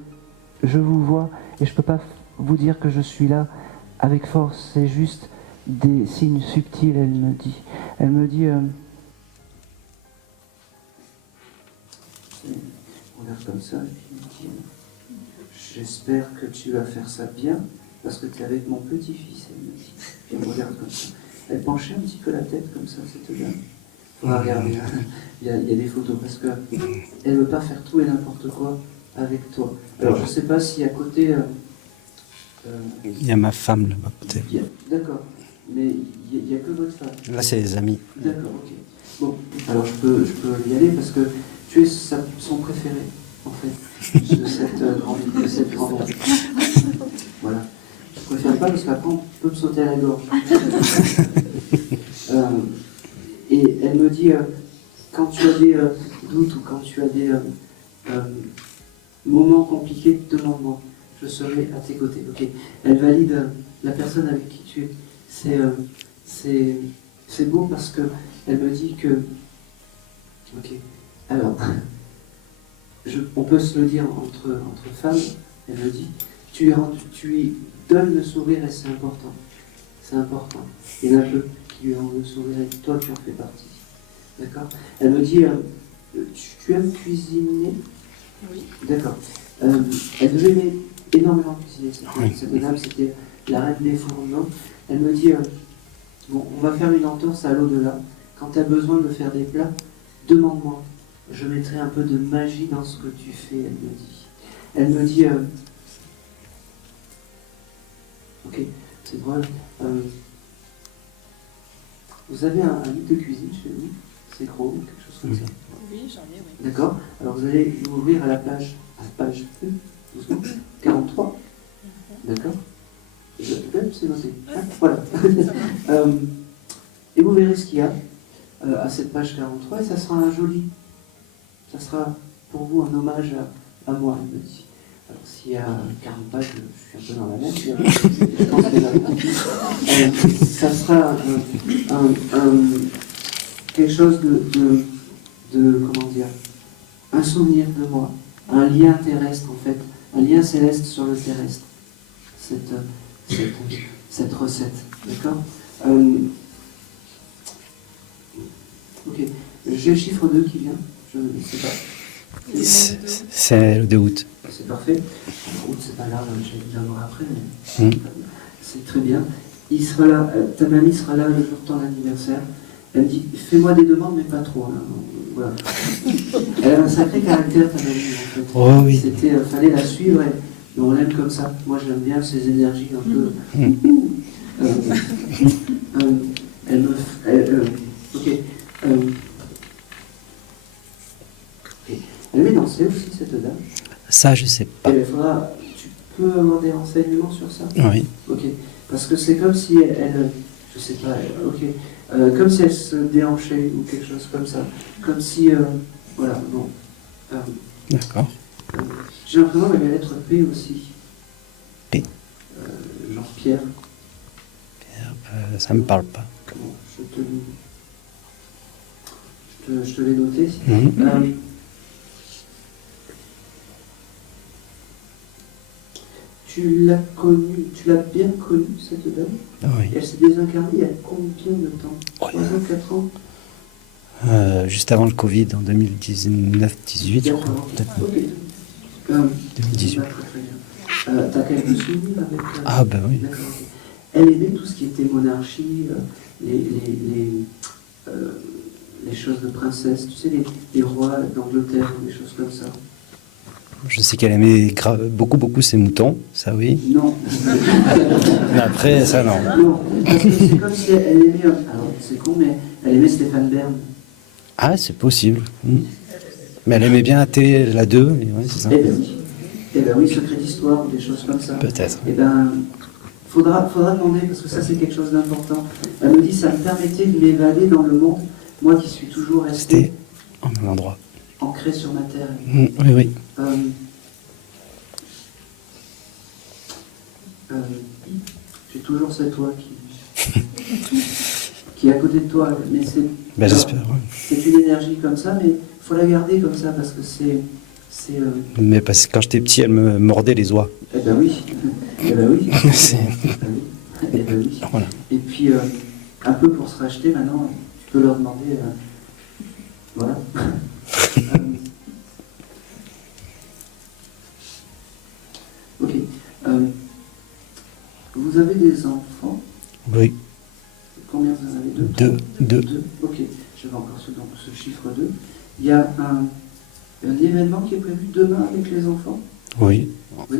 vous vois, et je peux pas vous dire que je suis là avec force, c'est juste des signes subtils, elle me dit. Elle me dit... on regarde comme ça, et puis elle me dit, j'espère que tu vas faire ça bien, parce que tu es avec mon petit-fils, elle me dit. Puis elle me regarde comme ça. Elle penchait un petit peu la tête comme ça, cette dame. On va regarder, il y a des photos, parce que elle ne veut pas faire tout et n'importe quoi avec toi. Alors je ne sais pas si à côté... Il y a ma femme là-bas à côté. D'accord, mais il n'y a que votre femme. Là, c'est les amis. D'accord, ok. Bon, alors je peux y aller parce que tu es son préféré, en fait, de cette grande. Voilà. Je préfère pas parce qu'après on peut me sauter à la gorge. Et elle me dit, quand tu as des doutes ou quand tu as des moments compliqués, demande-moi. Je serai à tes côtés. Ok. Elle valide la personne avec qui tu es. C'est beau parce que elle me dit que. Ok. Alors, on peut se le dire entre femmes. Elle me dit, tu lui donnes le sourire et c'est important. C'est important. Il y en a peu qui lui rendent le sourire et toi tu en fais partie. D'accord. Elle me dit, tu aimes cuisiner? Oui. D'accord. Elle devait aimer énormément cuisiner. Cette dame, c'était la reine des fourneaux. Elle me dit, bon, on va faire une entorse à l'au-delà. Quand tu as besoin de faire des plats, demande-moi. Je mettrai un peu de magie dans ce que tu fais, elle me dit. Elle me dit, ok, c'est drôle. Vous avez un livre de cuisine chez vous? C'est gros, quelque chose comme ça? Oui, j'en ai, oui. D'accord. Alors vous allez l'ouvrir à la page 43. D'accord. C'est noté. Voilà. Et vous verrez ce qu'il y a à cette page 43 et ça sera ça sera pour vous un hommage à moi, elle me dit. Alors s'il y a 40 pages, je suis un peu dans la merde. Je pense que ça sera quelque chose de comment dire, un souvenir de moi, un lien terrestre en fait, un lien céleste sur le terrestre. Cette recette, d'accord. Ok, j'ai le chiffre 2 qui vient, je ne sais pas. C'est le 2 août. C'est parfait. Août, c'est pas grave, je vais l'avoir après, mais c'est très bien. Il sera là, ta mamie sera là le jour de ton anniversaire. Elle me dit, fais-moi des demandes, mais pas trop. Hein. Voilà. Elle a un sacré caractère, ta mamie, en fait. Oh oui. Fallait la suivre, et on l'aime comme ça. Moi, j'aime bien ses énergies un peu. Ok. Elle aimait danser aussi, cette dame. Ça, je sais pas. Et tu peux avoir des renseignements sur ça? Oui. Ok. Parce que c'est comme si elle je sais pas, ok. Comme si elle se déhanchait ou quelque chose comme ça. Comme si, voilà, bon. D'accord. J'ai l'impression qu'il y a la lettre P aussi. P. Genre Pierre. Pierre, ça me parle pas. Bon, je te l'ai noté. Tu l'as bien connue, cette dame? Oui. Elle s'est désincarnée il y a combien de temps? 3 ans, 4 ans? Juste avant le Covid, en 2019-18, je crois. Peut-être. Ok. 2018. Très bien. T'as quelques souvenirs avec... Ah ben oui. D'accord, ok. Elle aimait tout ce qui était monarchie, les choses de princesse, tu sais, les rois d'Angleterre, des choses comme ça. Je sais qu'elle aimait beaucoup ses moutons, ça oui. Non. Mais après, ça non. Non, parce que c'est comme si elle aimait, alors c'est con, mais elle aimait Stéphane Bern. Ah, c'est possible. Mais elle aimait bien la télé, la 2, ouais, c'est ça. Eh ben oui. Eh ben oui, Secret d'Histoire ou des choses comme ça. Peut-être. Eh ben, faudra demander, parce que ça c'est quelque chose d'important. Elle me dit, ça me permettait de m'évader dans le monde, moi qui suis toujours resté C'était au même endroit. ancré sur ma terre. Oui. J'ai toujours cette toi qui est à côté de toi, mais c'est Ben, j'espère. Ouais. c'est une énergie comme ça, mais il faut la garder comme ça parce que c'est Mais parce que quand j'étais petit, elle me mordait les oies. eh ben oui, eh ben oui, C'est- eh ben oui. Voilà. Et puis un peu pour se racheter maintenant, tu peux leur demander, voilà. Ok. Vous avez des enfants? Oui. Combien vous en avez? Deux. Ok, j'avais encore ce chiffre 2. Il y a un événement qui est prévu demain avec les enfants? Oui. Oui.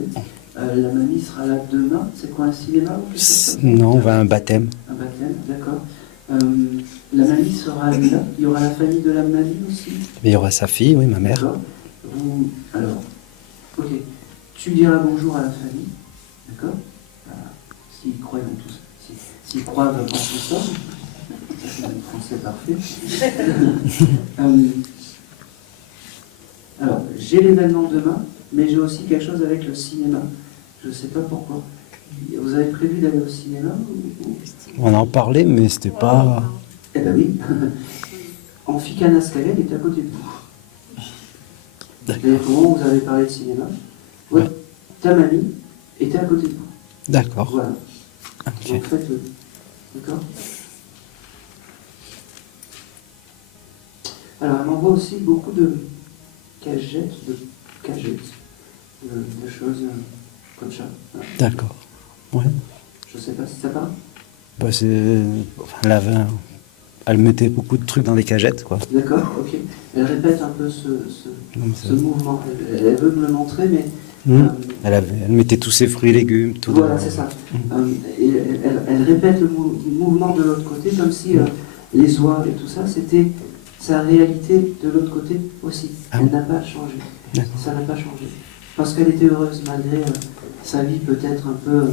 La mamie sera là demain. C'est quoi, un cinéma ou quelque chose comme ça? Non, on va à un baptême. Un baptême, d'accord. La mamie sera là. Il y aura la famille de la mamie aussi. Mais il y aura sa fille, oui, ma mère. D'accord. Alors, ok. Tu diras bonjour à la famille. D'accord. S'ils croient en tout ça. S'ils croient en tout ça. Ça, c'est un français parfait. Alors, j'ai l'événement demain, mais j'ai aussi quelque chose avec le cinéma. Je ne sais pas pourquoi. Vous avez prévu d'aller au cinéma ou... On en parlait, mais c'était pas... Eh ben oui. Amphikana Scaled est à côté de vous. Et comment vous avez parlé de cinéma? Ouais. Ta mamie était à côté de vous. D'accord. Voilà. Ok. Donc faites-le. D'accord? Alors, elle m'envoie aussi beaucoup de cagettes, de choses comme ça. Voilà. D'accord. Ouais. Je sais pas si ça parle. Bah, elle mettait beaucoup de trucs dans des cagettes, quoi. D'accord, ok. Elle répète un peu Non, mais ce mouvement. Elle veut me le montrer, mais... Elle mettait tous ses fruits et légumes, tout. Voilà, c'est ça. Et elle répète le mouvement de l'autre côté, comme si les oies et tout ça, c'était sa réalité de l'autre côté aussi. Elle n'a pas changé. D'accord. Ça n'a pas changé. Parce qu'elle était heureuse malgré sa vie peut-être un peu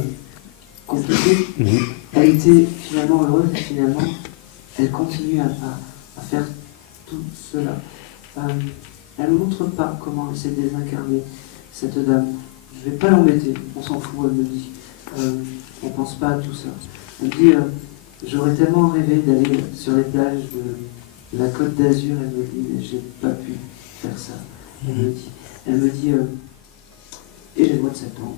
compliquée. Elle était finalement heureuse et finalement, elle continue à faire tout cela. Elle ne montre pas comment elle s'est désincarnée, cette dame. Je ne vais pas l'embêter, on s'en fout, elle me dit. On ne pense pas à tout ça. Elle me dit, j'aurais tellement rêvé d'aller sur les plages de la Côte d'Azur, elle me dit, mais j'ai pas pu faire ça. Elle me dit, et j'ai le mois de septembre.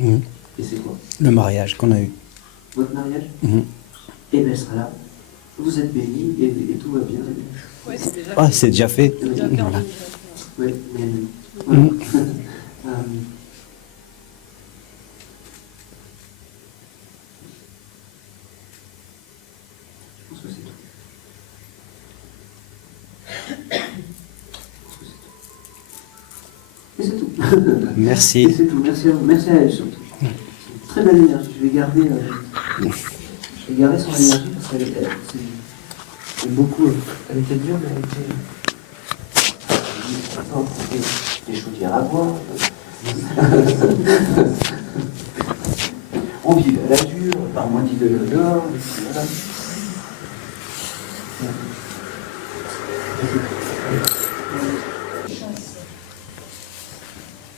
Et c'est quoi? Le mariage qu'on a eu. Votre mariage? Et bien elle sera là. Vous êtes bénis et tout va bien. Ouais, c'est déjà Ah, c'est déjà fait. Voilà. Oui, mais voilà. Je pense que c'est tout. Et c'est tout. Merci. Et c'est tout. Merci à vous. Merci à elle surtout. C'est une très belle énergie. Je vais garder son énergie parce qu'elle c'est beaucoup. Elle était dure, mais elle était. Des chaudières à boire. On vit à la dure, par moins d'y de dehors. Voilà.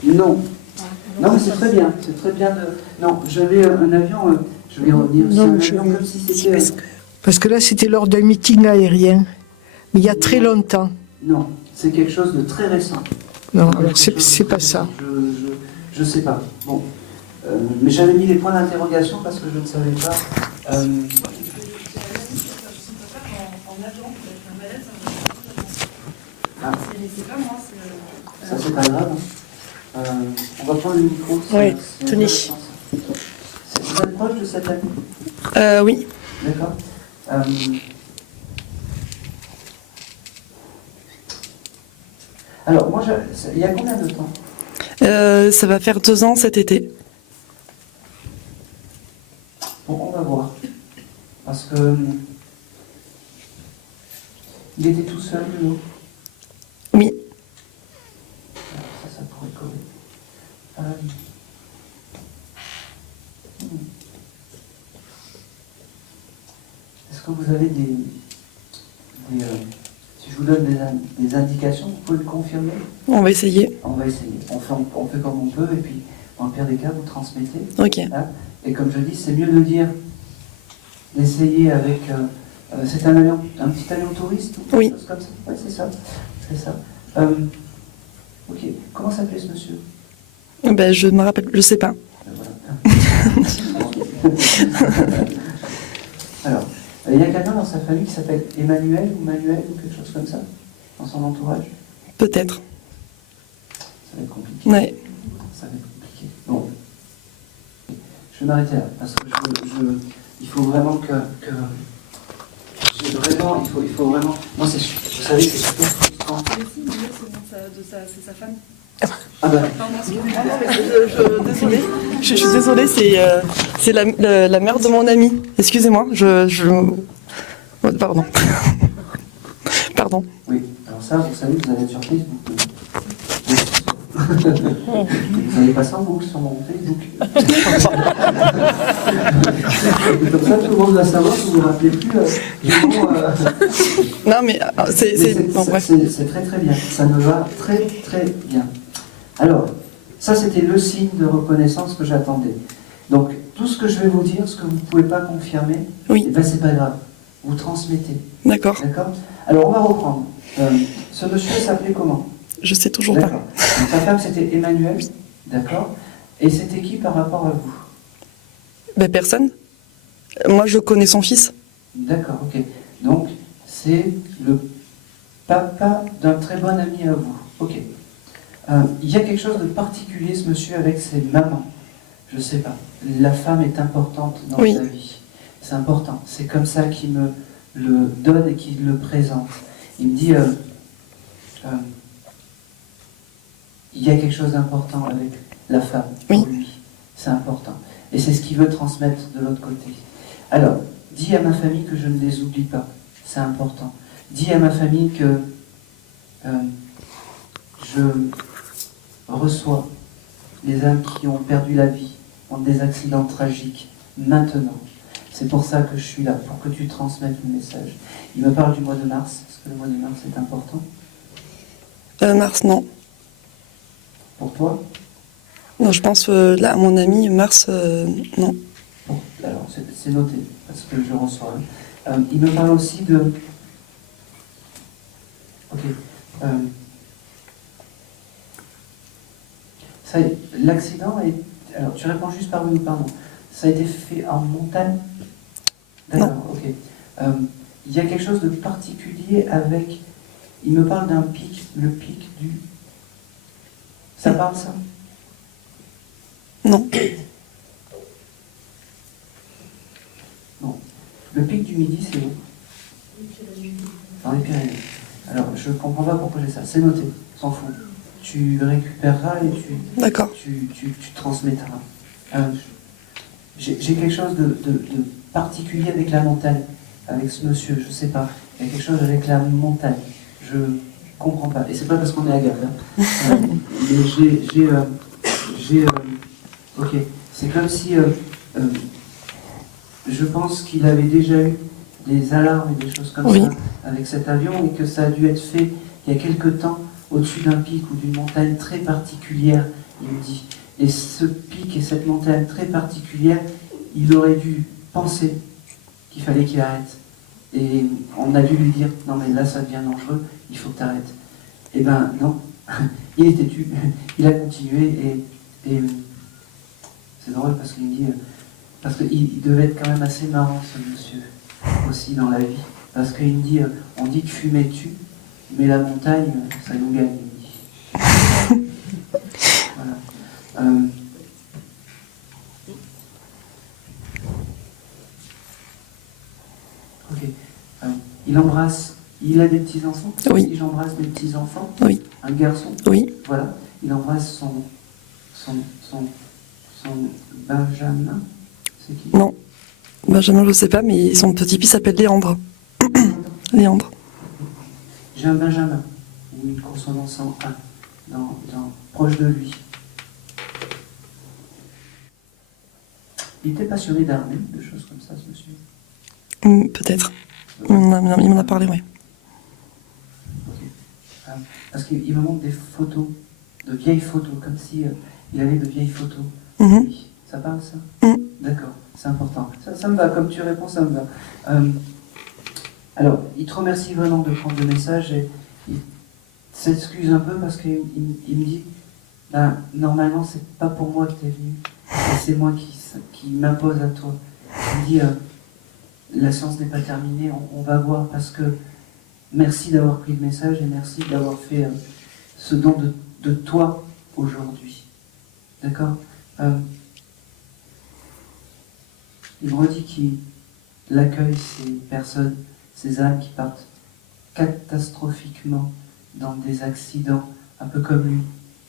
Non. Non, mais c'est très bien. C'est très bien de... Non, j'avais un avion, je vais revenir sur un avion comme si c'était... Parce que là, c'était lors d'un meeting aérien, mais il y a très longtemps. Non, c'est quelque chose de très récent. Non, alors c'est pas ça. Je sais pas. Bon. Mais j'avais mis les points d'interrogation parce que je ne savais pas... Ah. Ça, c'est pas grave. On va prendre le micro. Oui, tenez. Vous êtes proche de cette amie? Oui. D'accord. Alors, moi, il y a combien de temps? Ça va faire 2 ans cet été. Bon, on va voir. Parce que... il était tout seul, de l'eau. Oui. Ça pourrait coller. Est-ce que vous avez si je vous donne des indications, vous pouvez le confirmer? On va essayer. On va essayer. On fait comme on peut, et puis, dans le pire des cas, vous transmettez. Ok. Hein, et comme je dis, c'est mieux de dire, d'essayer avec... c'est un petit avion touriste ou quelque Oui. chose comme ça? Oui, c'est ça. C'est ça. Ok. Comment s'appelait ce monsieur? Ben, je me rappelle, je sais pas. Alors, il y a quelqu'un dans sa famille qui s'appelle Emmanuel ou Manuel ou quelque chose comme ça, dans son entourage? Peut-être. Ça va être compliqué. Ouais. Ça va être compliqué. Bon. Je vais m'arrêter là, parce que il faut vraiment que vraiment, il faut vraiment... Moi, vous savez, c'est super frustrant. C'est sa femme. Ah ben... Désolée. Je suis désolée, c'est la mère de mon ami. Excusez-moi, Pardon. Pardon. Oui, alors ça, vous savez, vous allez être sur Facebook. Vous n'allez pas ça en boucle sur mon Facebook. Comme ça, tout le monde va savoir que vous ne vous rappelez plus. Non, mais c'est très très bien. Ça me va très très bien. Alors, ça c'était le signe de reconnaissance que j'attendais. Donc, tout ce que je vais vous dire, ce que vous ne pouvez pas confirmer, oui. Eh ben, c'est pas grave. Vous transmettez. D'accord. D'accord. Alors, on va reprendre. Ce monsieur s'appelait comment? Je sais toujours pas. Donc, sa femme c'était Emmanuel. D'accord. Et c'était qui par rapport à vous? Ben, personne. Moi, je connais son fils. D'accord, ok. Donc, c'est le papa d'un très bon ami à vous. Ok. Il y a quelque chose de particulier, ce monsieur, avec ses mamans. Je sais pas. La femme est importante dans sa vie. C'est important. C'est comme ça qu'il me le donne et qu'il le présente. Il me dit, il y a quelque chose d'important avec la femme pour lui. C'est important. Et c'est ce qu'il veut transmettre de l'autre côté. Alors, dis à ma famille que je ne les oublie pas. C'est important. Dis à ma famille que je reçois les âmes qui ont perdu la vie, ont des accidents tragiques, maintenant. C'est pour ça que je suis là, pour que tu transmettes le message. Il me parle du mois de mars. Est-ce que le mois de mars est important? Mars, non. Pour toi? Non, je pense, là, à mon ami, mars, non. Bon, alors, c'est noté, parce que je reçois. Il me parle aussi de... Ok. L'accident est... Alors, tu réponds juste par oui ou par non. Ça a été fait en montagne? D'accord, ok. Il y a quelque chose de particulier avec... Il me parle d'un pic, le pic du... Ça parle, ça? Non. Non. Le pic du Midi, c'est où? Dans les Pyrénées. Alors, je ne comprends pas pourquoi j'ai ça. C'est noté, s'en fout. Tu récupéreras et tu transmettras. J'ai quelque chose de particulier avec la montagne, avec ce monsieur, je ne sais pas. Il y a quelque chose avec la montagne. Je ne comprends pas. Et c'est pas parce qu'on est à Gap. Mais ok. C'est comme si... je pense qu'il avait déjà eu des alarmes et des choses comme ça avec cet avion et que ça a dû être fait il y a quelque temps au-dessus d'un pic ou d'une montagne très particulière, il me dit. Et ce pic et cette montagne très particulière, il aurait dû penser qu'il fallait qu'il arrête. Et on a dû lui dire, non mais là ça devient dangereux, il faut que tu arrêtes. Eh ben non, il était têtu, il a continué et c'est drôle parce qu'il me dit, parce qu'il devait être quand même assez marrant ce monsieur, aussi dans la vie. Parce qu'il me dit, on dit que fumer tue, mais la montagne, ça nous gagne, il me dit. Voilà. Ok. Il embrasse Il a des petits-enfants? Oui. Si j'embrasse des petits-enfants? Oui. Un garçon? Oui. Voilà. Il embrasse son Benjamin? C'est qui? Non. Benjamin, je sais pas, mais son petit-fils s'appelle Léandre. Léandre. J'ai un Benjamin, ou une consonance en 1, proche de lui. Il était passionné d'armée, de choses comme ça, ce monsieur. Peut-être. Il m'en a parlé, oui. Parce qu'il me montre des photos, de vieilles photos, comme si il avait de vieilles photos. Mhm. Oui. Ça parle, ça? Mhm. D'accord, c'est important. Ça me va, comme tu réponds, ça me va. Alors, il te remercie vraiment de prendre le message et il s'excuse un peu parce qu'il me dit, ben, normalement, c'est pas pour moi que tu es venu, c'est moi qui m'impose à toi. Il me dit, la séance n'est pas terminée, on va voir parce que merci d'avoir pris le message et merci d'avoir fait ce don de toi aujourd'hui. D'accord? Il me redit qu'il accueille ces personnes, ces âmes qui partent catastrophiquement dans des accidents, un peu comme lui,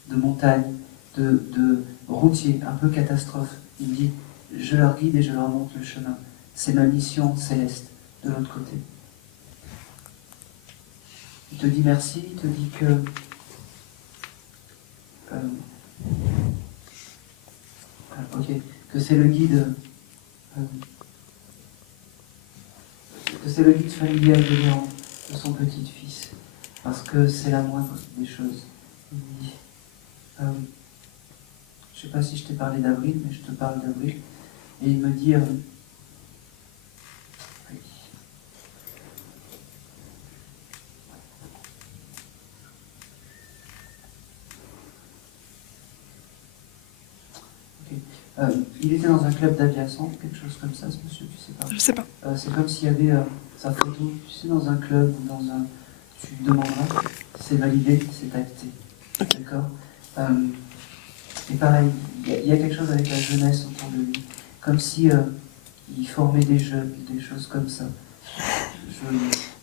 de montagne, de routier, un peu catastrophe. Il me dit, je leur guide et je leur montre le chemin. C'est ma mission céleste de l'autre côté. Il te dit merci, il te dit que que c'est le guide familial de Léon, de son petit-fils, parce que c'est la moindre des choses. Il dit, je ne sais pas si je t'ai parlé d'Avril, mais je te parle d'Avril, et il me dit il était dans un club d'aviation, quelque chose comme ça, ce monsieur, tu sais pas? Je sais pas. C'est comme s'il y avait sa photo, tu sais, dans un club ou dans un... Tu demanderas, c'est validé, c'est acté. Okay. D'accord? Et pareil, il y a quelque chose avec la jeunesse autour de lui. Comme si il formait des jeunes, des choses comme ça.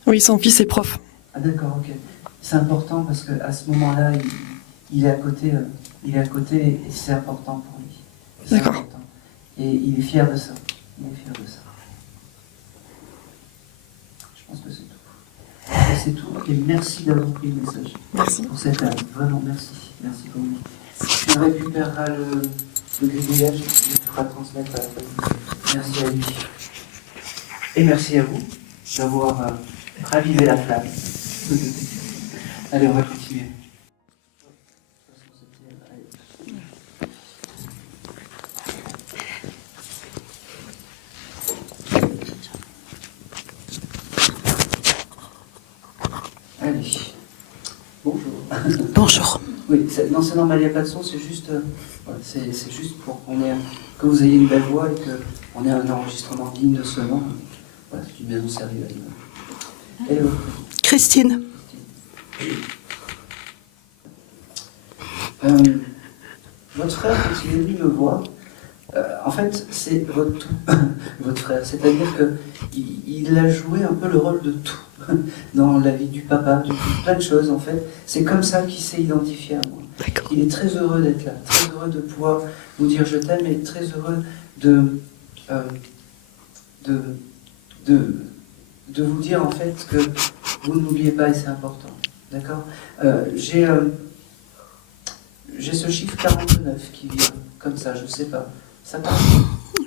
Oui, son fils est prof. Ah d'accord, ok. C'est important parce qu'à ce moment-là, il est à côté, et c'est important pour lui. D'accord. Et il est fier de ça. Il est fier de ça. Je pense que c'est tout. Et c'est tout. Et merci d'avoir pris le message. Merci. Pour cette âme. Vraiment, merci. Merci pour lui. Tu récupéreras le gribouillage et tu feras transmettre à la famille. Merci à lui. Et merci à vous d'avoir ravivé la flamme. Allez, on va continuer. Allez. Bonjour. Bonjour. Oui, non, c'est normal, il n'y a pas de son, c'est juste, voilà, c'est juste pour que vous ayez une belle voix et qu'on ait un enregistrement digne de ce nom. Voilà, c'est une maison sérieuse. Hello. Christine. Votre frère, quand il est venu me voir, en fait, c'est votre frère. C'est-à-dire qu'il a joué un peu le rôle de tout dans la vie du papa, de plein de choses, en fait. C'est comme ça qu'il s'est identifié à moi. Il est très heureux d'être là, très heureux de pouvoir vous dire je t'aime et très heureux de vous dire, en fait, que vous n'oubliez pas et c'est important. D'accord? J'ai ce chiffre 49 qui vient comme ça, je ne sais pas. Ça parle?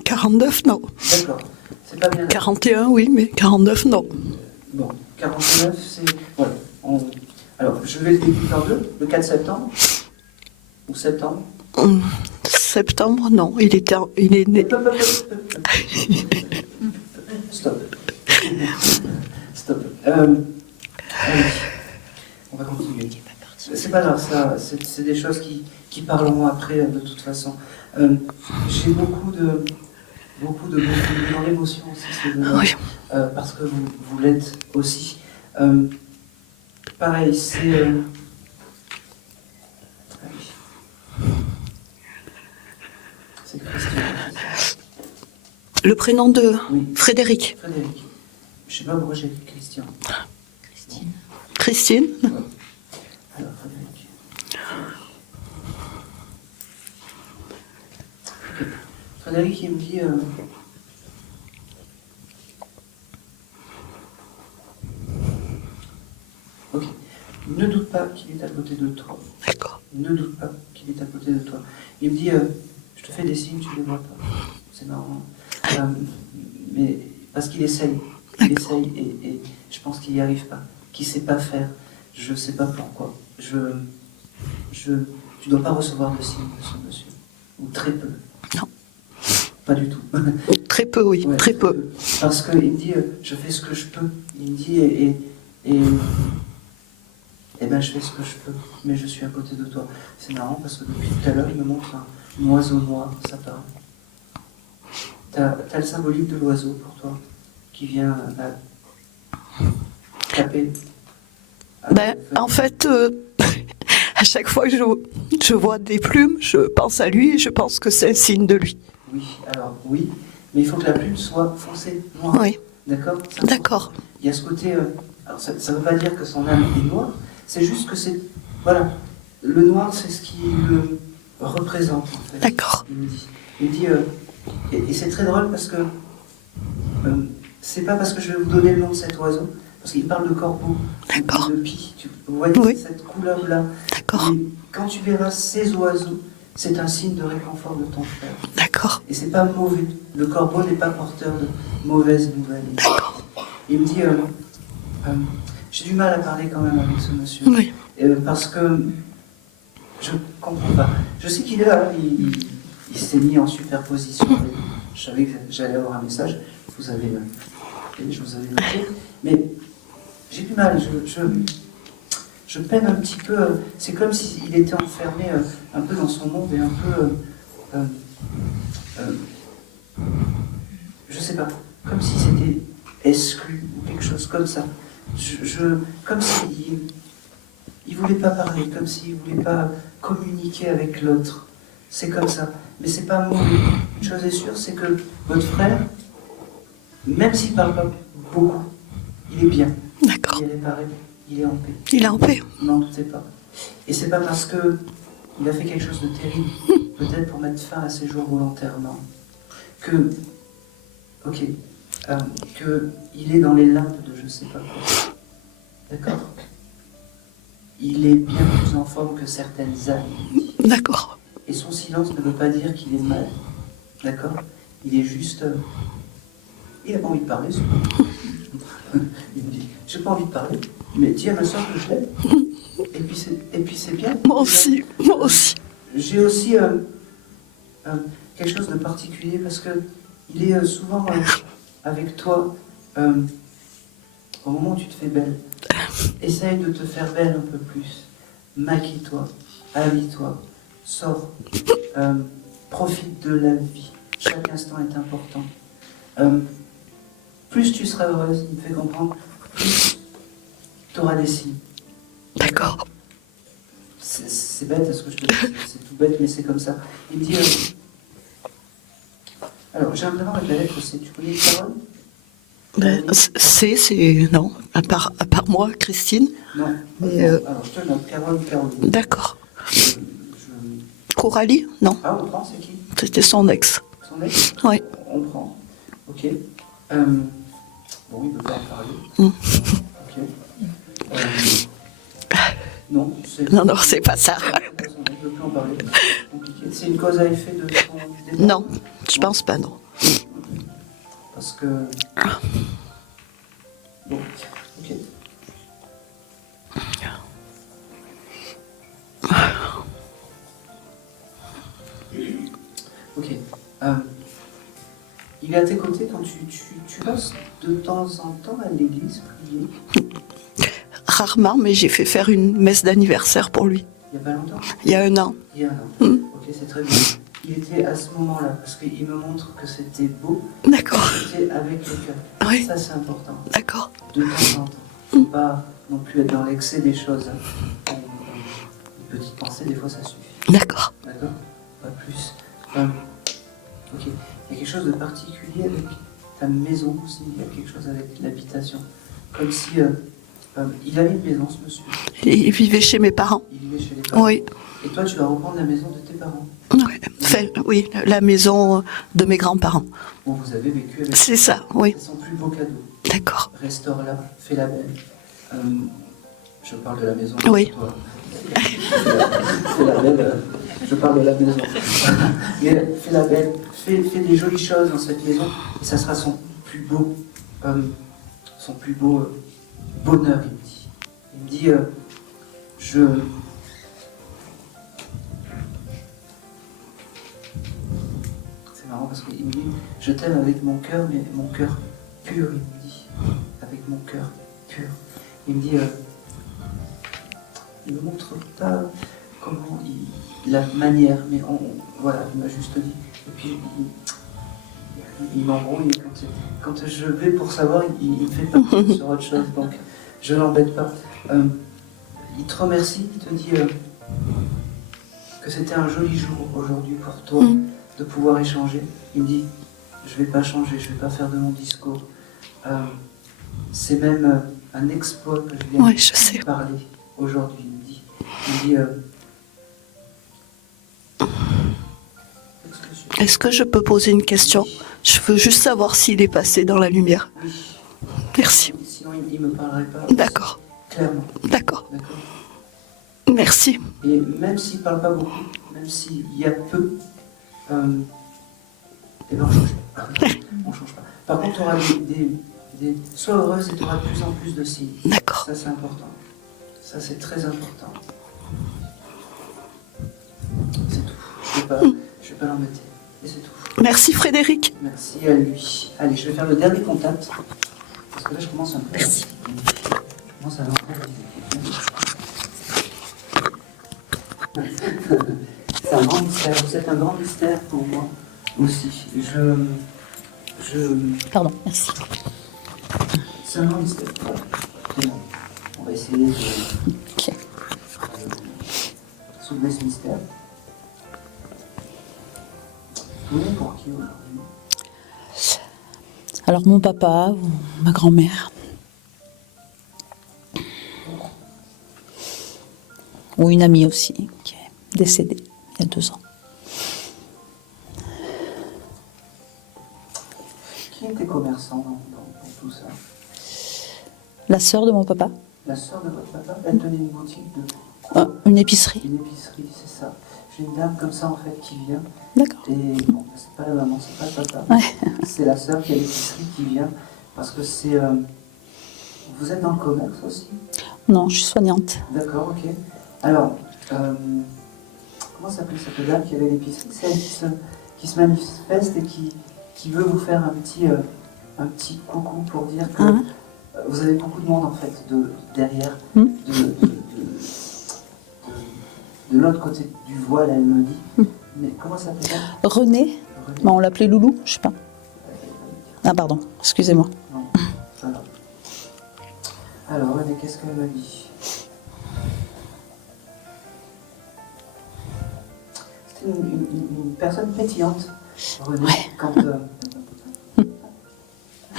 49, non. D'accord. C'est pas bien. 41, oui, mais 49, non. Bon, 49, c'est... Voilà. Alors, je vais le découper en deux. Le 4 septembre ou septembre? Septembre, non. Il est né... Stop. Stop. Allez. On va continuer. C'est pas grave, ça, c'est des choses qui parleront après, de toute façon. J'ai beaucoup dans l'émotion aussi, c'est vrai, Oui. parce que vous l'êtes aussi. Pareil, c'est... C'est Christian. Le prénom de Oui. Frédéric. Frédéric. Je sais pas pourquoi j'ai écrit Christian. Christine. Alors, Frédéric. Ok. Frédéric, il me dit... Ok. Ne doute pas qu'il est à côté de toi. D'accord. Ne doute pas qu'il est à côté de toi. Il me dit, je te fais des signes, tu ne les vois pas. C'est marrant. Mais parce qu'il essaye. Il essaye et je pense qu'il n'y arrive pas. Qu'il ne sait pas faire. Je ne sais pas pourquoi. Tu ne dois pas recevoir de signes de ce monsieur. Ou très peu. Non. Pas du tout. Très peu, oui, Ouais, très peu. Parce qu'il me dit, je fais ce que je peux. Il me dit, eh ben, je fais ce que je peux, mais je suis à côté de toi. C'est marrant parce que depuis tout à l'heure, il me montre un oiseau noir, ça parle. T'as le symbolique de l'oiseau pour toi, qui vient taper. En fait, à chaque fois que je vois des plumes, je pense à lui et je pense que c'est un signe de lui. Oui, alors oui, mais il faut que la plume soit foncée, noire. Oui. D'accord. D'accord. Il y a ce côté... alors ça ne veut pas dire que son âme est noire, c'est juste que c'est... Voilà, le noir, c'est ce qui le représente, en fait. D'accord. Il me dit et c'est très drôle parce que... c'est pas parce que je vais vous donner le nom de cet oiseau, parce qu'il parle de corbeau, D'accord. de pie. Vous voyez Oui. cette couleur-là. D'accord. Et quand tu verras ces oiseaux, c'est un signe de réconfort de ton frère. D'accord. Et c'est pas mauvais. Le corbeau n'est pas porteur de mauvaises nouvelles. D'accord. Il me dit, j'ai du mal à parler quand même avec ce monsieur. Oui. Parce que je comprends pas. Je sais qu'il est là, il s'est mis en superposition. Je savais que j'allais avoir un message. Je vous avais noté. Mais j'ai du mal. Je peine un petit peu. C'est comme s'il était enfermé un peu dans son monde et un peu... je sais pas. Comme si c'était exclu ou quelque chose comme ça. Comme s'il ne voulait pas parler, comme s'il ne voulait pas communiquer avec l'autre. C'est comme ça. Mais c'est pas mauvais. Une chose est sûre, c'est que votre frère, même s'il ne parle pas beaucoup, il est bien. D'accord. Il est réparé. Il est en paix. Il est en paix. N'en doutez pas. Et c'est pas parce que il a fait quelque chose de terrible, peut-être pour mettre fin à ses jours volontairement, que il est dans les limbes de je sais pas quoi. D'accord? Il est bien plus en forme que certaines âmes. D'accord. Et son silence ne veut pas dire qu'il est mal. D'accord? Il est juste... il n'a pas envie de parler, c'est tout. Il me dit, j'ai pas envie de parler, mais dis à ma soeur que je l'aime. Et puis c'est bien. Moi aussi, moi aussi. J'ai aussi quelque chose de particulier parce que il est souvent avec toi au moment où tu te fais belle. Essaye de te faire belle un peu plus. Maquille-toi, habille-toi, sors, profite de la vie. Chaque instant est important. Plus tu seras heureuse, il me fait comprendre, plus tu auras des signes. D'accord. C'est bête ce que je te dis, c'est tout bête, mais c'est comme ça. Il me dit... alors, j'aimerais avec la lettre C. Tu connais Carole? C'est... Non, à part moi, Christine. Non. Mais alors, je te note, Caroline. D'accord. Coralie? Non. Ah, on prend, c'est qui? C'était son ex. Son ex? Oui. On prend. Ok. Bon, il ne peut pas en parler. Ok. Non, Non, c'est pas ça. On ne peut plus en parler. C'est compliqué. C'est une cause à effet de son départ? Non, je pense pas, non. Parce que... Bon, ok. Ok. Il est à tes côtés quand tu passes de temps en temps à l'église prier? Rarement, mais j'ai fait faire une messe d'anniversaire pour lui. Il n'y a pas longtemps? Il y a 1 an. Il y a 1 an. Ok, c'est très bien. Il était à ce moment-là, parce qu'il me montre que c'était beau. D'accord. C'était avec le cœur. Oui. Ça, c'est important. D'accord. De temps en temps. Il ne faut pas non plus être dans l'excès des choses. Une petite pensée, des fois, ça suffit. D'accord. D'accord? Pas plus. Ok. Il y a quelque chose de particulier avec ta maison aussi. Il y a quelque chose avec l'habitation. Comme si Il avait une maison, ce monsieur. Il vivait chez mes parents. Il vivait chez les parents. Oui. Et toi, tu vas reprendre la maison de tes parents. Ouais. Enfin, oui, la maison de mes grands-parents. Bon, vous avez vécu avec. C'est ça, oui. C'est son plus beau cadeau. D'accord. Restaure-la, fais-la belle. Je parle de la maison. Oui. Toi. Fais-la belle. Je parle de la maison. Mais fais-la belle. Fais des jolies choses dans cette maison. Et ça sera son plus beau bonheur, il me dit. Il me dit, C'est marrant parce qu'il me dit, je t'aime avec mon cœur, mais mon cœur pur, il me dit. Avec mon cœur pur. Il me dit, il me montre pas comment la manière, mais voilà, il m'a juste dit. Et puis, il m'embrouille. Quand je vais pour savoir, il me fait partir sur autre chose, donc je l'embête pas. Il te remercie, il te dit que c'était un joli jour aujourd'hui pour toi de pouvoir échanger. Il me dit, je vais pas changer, je vais pas faire de mon discours. C'est même un exploit que je viens de parler aujourd'hui. Il me dit, est-ce que je peux poser une question? Je veux juste savoir s'il est passé dans la lumière. Oui. Merci. Sinon, il ne me parlerait pas. D'accord. Clairement. D'accord. Merci. Et même s'il ne parle pas beaucoup, même s'il y a peu, eh ben on change pas. On change pas. Par contre, tu auras sois heureuse et tu auras de plus en plus de signes. D'accord. Ça, c'est important. Ça, c'est très important. C'est tout. Je vais pas l'embêter. Et c'est tout. Merci Frédéric. Merci à lui. Allez, je vais faire le dernier contact. Parce que là, je commence un peu. Merci. Je commence à l'entendre. C'est un grand mystère. Vous êtes un grand mystère pour moi aussi. Pardon, merci. C'est un grand mystère. Voilà. C'est bon. On va essayer de soulever ce mystère. Vous venez pour qui aujourd'hui? Alors mon papa ou ma grand-mère. Ou une amie aussi, qui est décédée il y a 2 ans. Qui était commerçant dans tout ça? La sœur de mon papa. La sœur de votre papa, elle tenait une boutique de... Une épicerie. Une épicerie, c'est ça. J'ai une dame comme ça en fait qui vient. D'accord. Et bon, c'est pas la maman, c'est pas le papa. Ouais. C'est la sœur qui a l'épicerie qui vient. Parce que c'est... Vous êtes dans le commerce aussi? Non, je suis soignante. D'accord, ok. Alors, comment s'appelle cette dame qui avait l'épicerie? C'est elle qui se manifeste et qui veut vous faire un petit coucou pour dire que vous avez beaucoup de monde en fait derrière, de l'autre côté du voile, elle me dit. Mais comment ça s'appelle? René. Bon, on l'appelait Loulou, je sais pas. Ah pardon, excusez-moi. Non, voilà. Alors René, qu'est-ce qu'elle me dit? C'est une personne pétillante, René, quand elle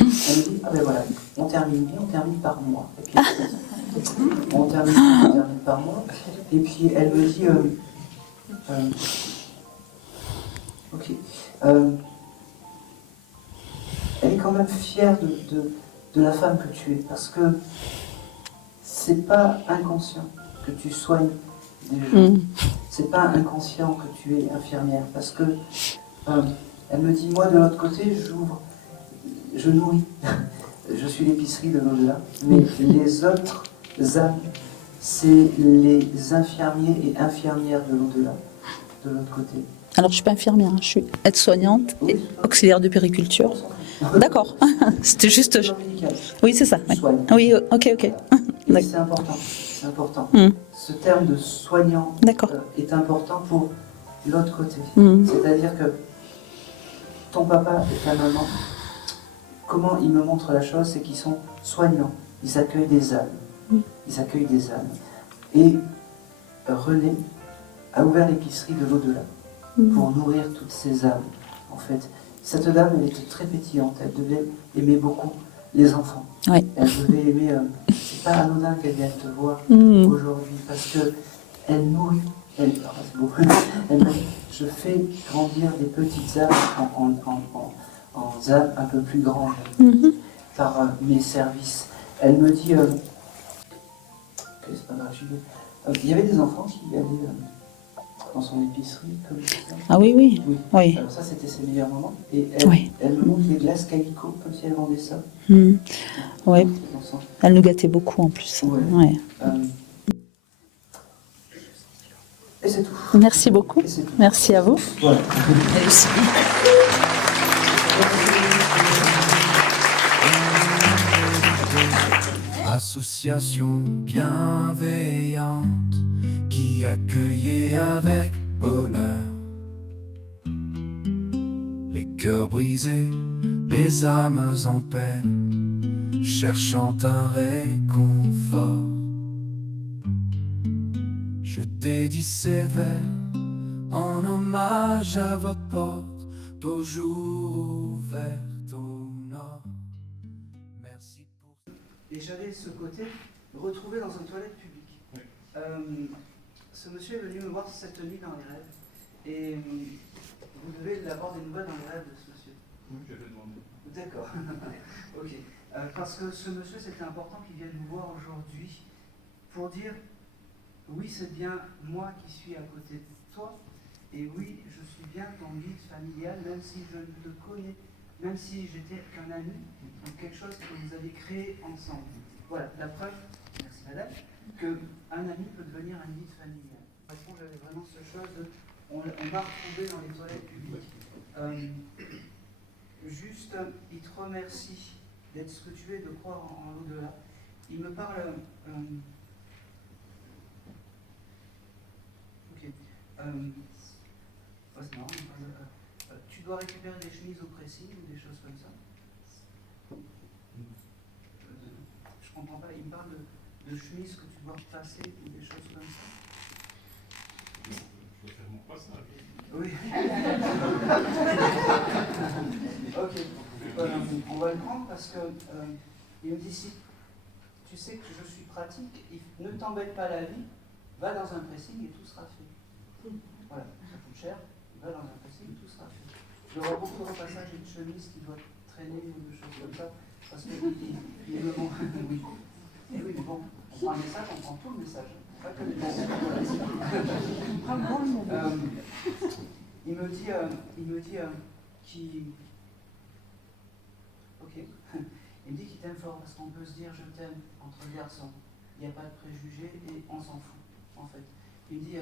me dit, ah ben voilà, on termine bien, on termine par moi. Et puis, on termine par moi. Et puis elle me dit, ok, elle est quand même fière de la femme que tu es, parce que c'est pas inconscient que tu soignes des gens. C'est pas inconscient que tu es infirmière, parce que elle me dit, moi de l'autre côté, je nourris. Je suis l'épicerie de l'au-delà, mais les autres âmes, c'est les infirmiers et infirmières de l'au-delà, de l'autre côté. Alors je suis pas infirmière, je suis aide-soignante et auxiliaire de périculture. D'accord, c'était juste... Oui, c'est ça. Oui, ok. Et c'est important, c'est important. Ce terme de soignant est important pour l'autre côté. C'est-à-dire que ton papa et ta maman, comment ils me montrent la chose, c'est qu'ils sont soignants. Ils accueillent des âmes. Ils accueillent des âmes. Et René a ouvert l'épicerie de l'au-delà pour nourrir toutes ces âmes. En fait, cette dame, elle était très pétillante. Elle devait aimer beaucoup les enfants. Ouais. Elle devait aimer. C'est pas anodin qu'elle vienne te voir Mhm. aujourd'hui parce que elle nourrit. Elle, ah, c'est beau. Elle m'a dit, je fais grandir des petites âmes en âmes un peu plus grandes Mhm. par mes services. Elle me dit, ok, c'est pas grave, il y avait des enfants qui allaient dans son épicerie comme ça. Ah oui, oui. Oui. Alors ça, c'était ses meilleurs moments. Et elle, Oui. elle me montre les glaces Calico comme si elle vendait ça. Mhm. Ouais. Dans son- Elle nous gâtait beaucoup en plus. Ouais. Ouais. Et c'est tout. Merci beaucoup. Et c'est tout. Merci à vous. Voilà. Elle aussi. Association bienveillante qui accueillait avec bonheur les cœurs brisés, les âmes en peine, cherchant un réconfort. Je dédie ces vers en hommage à votre porte, toujours ouverte au nord. Merci pour... Et j'allais ce côté retrouvé dans une toilette publique. Ce monsieur est venu me voir cette nuit dans les rêves. Et vous devez avoir des nouvelles dans les rêves de ce monsieur. Oui, j'avais demandé. D'accord. Ok. Parce que ce monsieur, c'était important qu'il vienne vous voir aujourd'hui pour dire oui, c'est bien moi qui suis à côté de toi. Et oui, je suis bien ton guide familial, même si je ne te connais, même si j'étais qu'un ami, ou quelque chose que vous avez créé ensemble. Voilà, la preuve, merci madame, qu'un ami peut devenir un guide familial. Parce que j'avais vraiment ce chose de, on m'a retrouvé dans les toilettes publiques. Juste, il te remercie d'être ce que tu es, de croire en l'au-delà. Il me parle... ok. C'est marrant, tu dois récupérer des chemises au pressing ou des choses comme ça. Je comprends pas, il me parle de chemises que tu dois repasser ou des choses comme ça. Je vais faire mon passage. Oui. Ok. On va le prendre parce que il me dit si tu sais que je suis pratique, ne t'embête pas la vie, va dans un pressing et tout sera fait. Voilà, ça coûte cher, va dans un pressing et tout sera fait. Je vais avoir beaucoup de repassages et de chemises qui doivent traîner ou des choses comme ça parce que il me montre. Oui. Et oui, mais bon, on prend un message, on prend tout le message. Pas que le message. Il me dit qu'il... Ok. Il me dit qu'il t'aime fort parce qu'on peut se dire je t'aime entre garçons. Il n'y a pas de préjugés et on s'en fout, en fait. Il me dit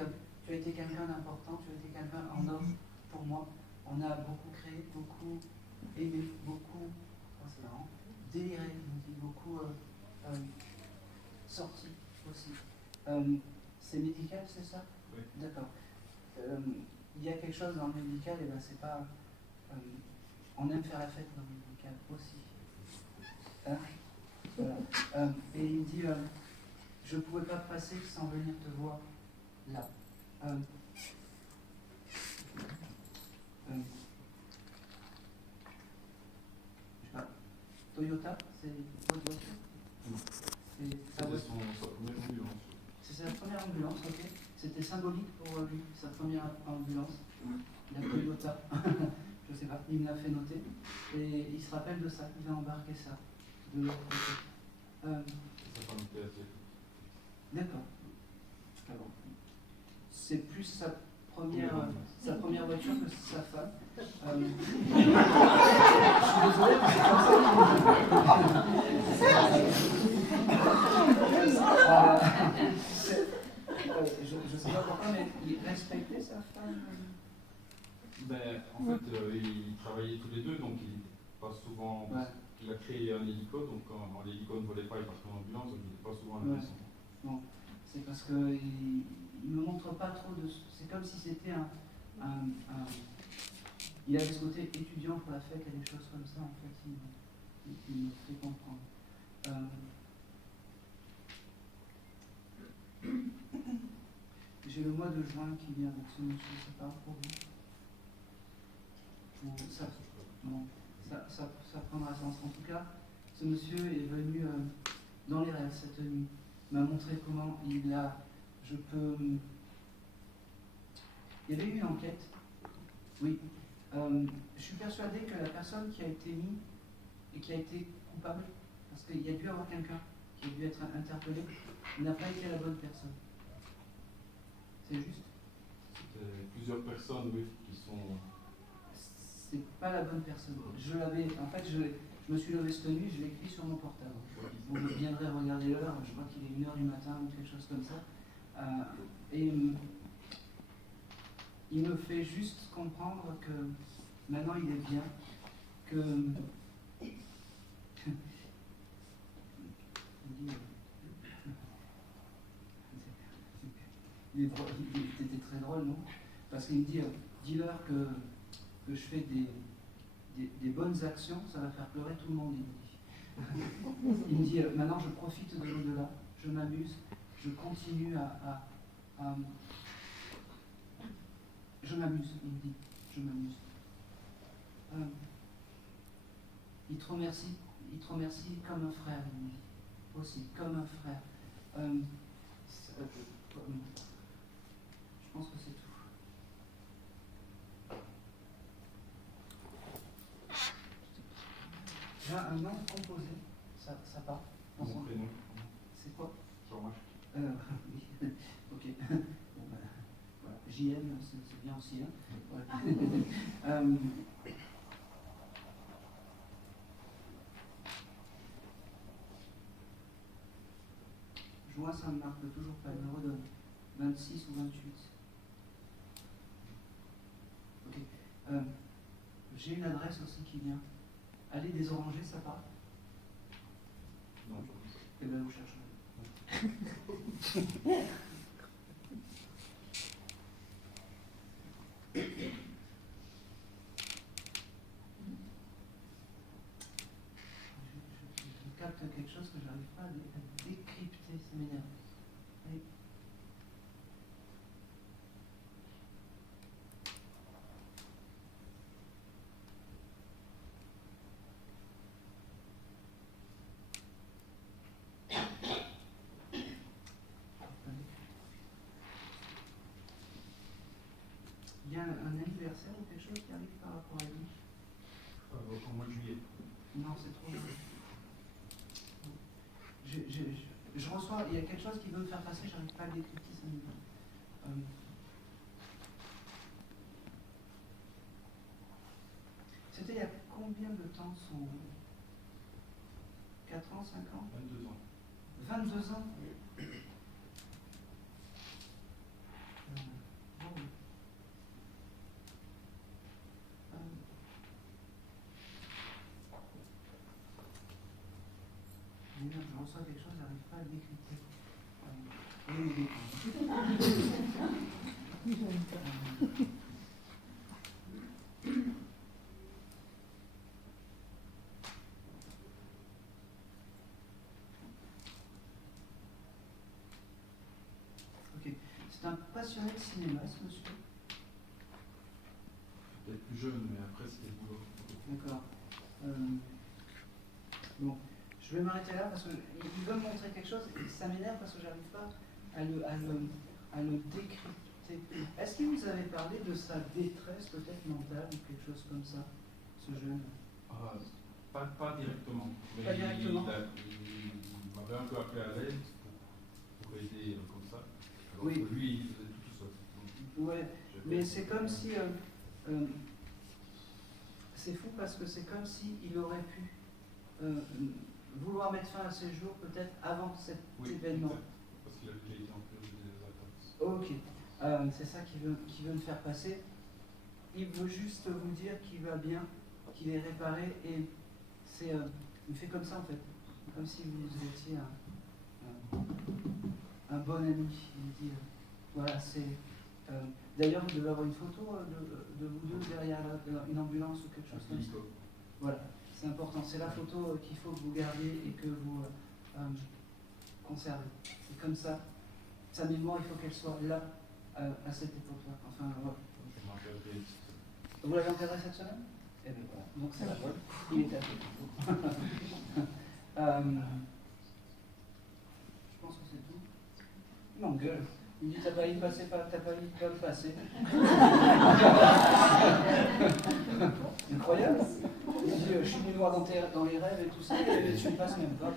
tu as été quelqu'un d'important, tu as été quelqu'un en homme pour moi. On a beaucoup créé, beaucoup aimé, beaucoup, oh, c'est marrant, déliré, il me dit, beaucoup sorti aussi. C'est médical, c'est ça? Oui. D'accord. Il y a quelque chose dans le médical, et ben c'est pas. On aime faire la fête dans le médical aussi. Hein, voilà. Et il me dit je ne pouvais pas passer sans venir te voir là. Je sais pas. Toyota, c'est votre voiture? C'est sa voiture. Sa première ambulance. C'est sa première ambulance, ok. C'était symbolique pour lui, sa première ambulance. La Toyota. Je sais pas, il me l'a fait noter. Et il se rappelle de ça, il a embarqué ça de l'autre côté. D'accord. Ah bon. C'est plus sa première voiture que sa femme. Je suis désolé, mais c'est comme ça. Je sais pas pourquoi, mais il respectait sa femme. Ben, en fait, ils travaillaient tous les deux, donc il pas souvent. Ouais. Il a créé un hélico, donc quand l'hélico ne volait pas, il partait en ambulance, donc il n'était pas souvent à la maison. Non, c'est parce qu'il ne me montre pas trop de. C'est comme si c'était il avait ce côté étudiant pour la fête et des choses comme ça, en fait, il me fait comprendre. J'ai le mois de juin qui vient avec ce monsieur, c'est pas pour vous. Ça prendra sens. En tout cas, Ce monsieur est venu dans les rêves cette nuit, m'a montré comment il y avait eu une enquête, oui. Je suis persuadé que la personne qui a été mise et qui a été coupable, parce qu'il y a dû avoir quelqu'un qui a dû être interpellé, n'a pas été la bonne personne. C'est juste? C'était plusieurs personnes, oui, qui sont... C'est pas la bonne personne. Je me suis levé cette nuit, je l'ai écrit sur mon portable. Vous viendrez regarder l'heure, je crois qu'il est 1h du matin ou quelque chose comme ça. Et il me fait juste comprendre que maintenant il est bien, que il était très drôle, non? Parce qu'il me dit, dis-leur que je fais des bonnes actions, ça va faire pleurer tout le monde, il me dit. Il me dit, maintenant je profite de l'au-delà, je m'amuse, je continue je m'amuse, il me dit, je m'amuse. Il te remercie comme un frère, il me dit, aussi, comme un frère. Je pense que c'est tout. J'ai un nom composé, ça part. Mon prénom. C'est quoi? Jean-Marc. Oui, ok. Bon, ben, voilà. JM, c'est bien aussi. Hein. Voilà. Juin, ça ne marque toujours pas, il me redonne. 26 ou 28. Ok. J'ai une adresse aussi qui vient. Allez des Orangers, ça part? Non. Eh bien, vous chercherez. Je capte quelque chose que je n'arrive pas à décrypter, ça m'énerve. Oui. Il y a un anniversaire ou quelque chose qui arrive par rapport à lui? Au mois de juillet. Non, c'est trop loin. Je reçois, il y a quelque chose qui veut me faire passer, j'arrive pas à le décrypter, ça me... C'était il y a combien de temps son... 4 ans, 5 ans? 22 ans. 22 ans? Bon. Je reçois quelque chose, j'arrive pas à le décrypter. Ok. C'est un passionné de cinéma, ce monsieur? Peut-être plus jeune, mais après c'était le boulot. D'accord. Bon. Je vais m'arrêter là parce qu'il veut me montrer quelque chose et ça m'énerve parce que j'arrive pas à le décrypter. Est-ce qu'il vous avait parlé de sa détresse peut-être mentale ou quelque chose comme ça, ce jeune? Pas directement. Mais Pas directement. Il m'avait un peu appelé à l'aide pour aider comme ça. Alors Oui. que lui, il faisait tout seul. Ouais, mais c'est comme si... c'est fou parce que c'est comme s'il aurait pu... vouloir mettre fin à ses jours peut-être avant cet événement. Parce qu'il a déjà été en période des attaques. Ok, c'est ça qu'il veut me faire passer. Il veut juste vous dire qu'il va bien, qu'il est réparé et c'est, il fait comme ça en fait, comme si vous étiez un bon ami. Il dit, voilà, c'est... D'ailleurs, vous devez avoir une photo de vous deux derrière une ambulance ou quelque chose comme ça. Voilà. C'est important, c'est la photo qu'il faut que vous gardiez et que vous conservez. Et comme ça, sa mémoire, il faut qu'elle soit là, à cette époque-là. Enfin, voilà. Vous l'avez enterré cette semaine? Eh bien voilà, donc c'est la bonne. Il est à côté. pense que c'est tout. Il m'engueule. Il me dit t'as pas eu passer, t'as pas eu pas le passer. Incroyable. Il me dit je suis venu voir dans les rêves et tout ça, et tu ne passes même pas.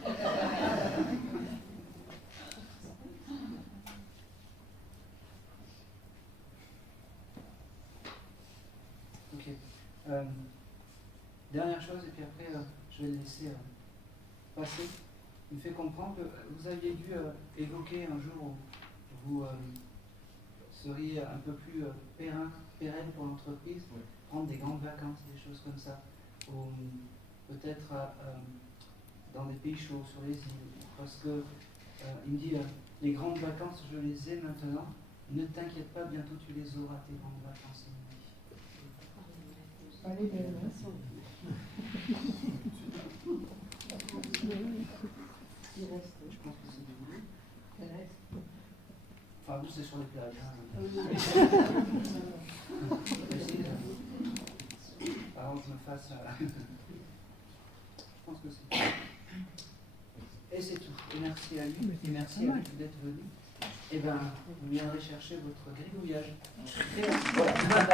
Ok. Dernière chose, et puis après je vais le laisser passer. Il me fait comprendre que vous aviez dû évoquer un jour où vous seriez un peu plus pérenne pour l'entreprise, prendre des grandes vacances, des choses comme ça, ou peut-être dans des pays chauds, sur les îles, parce que il me dit les grandes vacances, je les ai maintenant, ne t'inquiète pas, bientôt tu les auras, tes grandes vacances. Allez, bien, Je pense que c'est de vous. Enfin, vous, c'est sur les plages. Avant que je me fasse. Je pense que c'est tout. Et c'est tout. Et merci à lui. Et merci à vous d'être venu. Et bien, vous viendrez chercher votre gribouillage. Et voilà.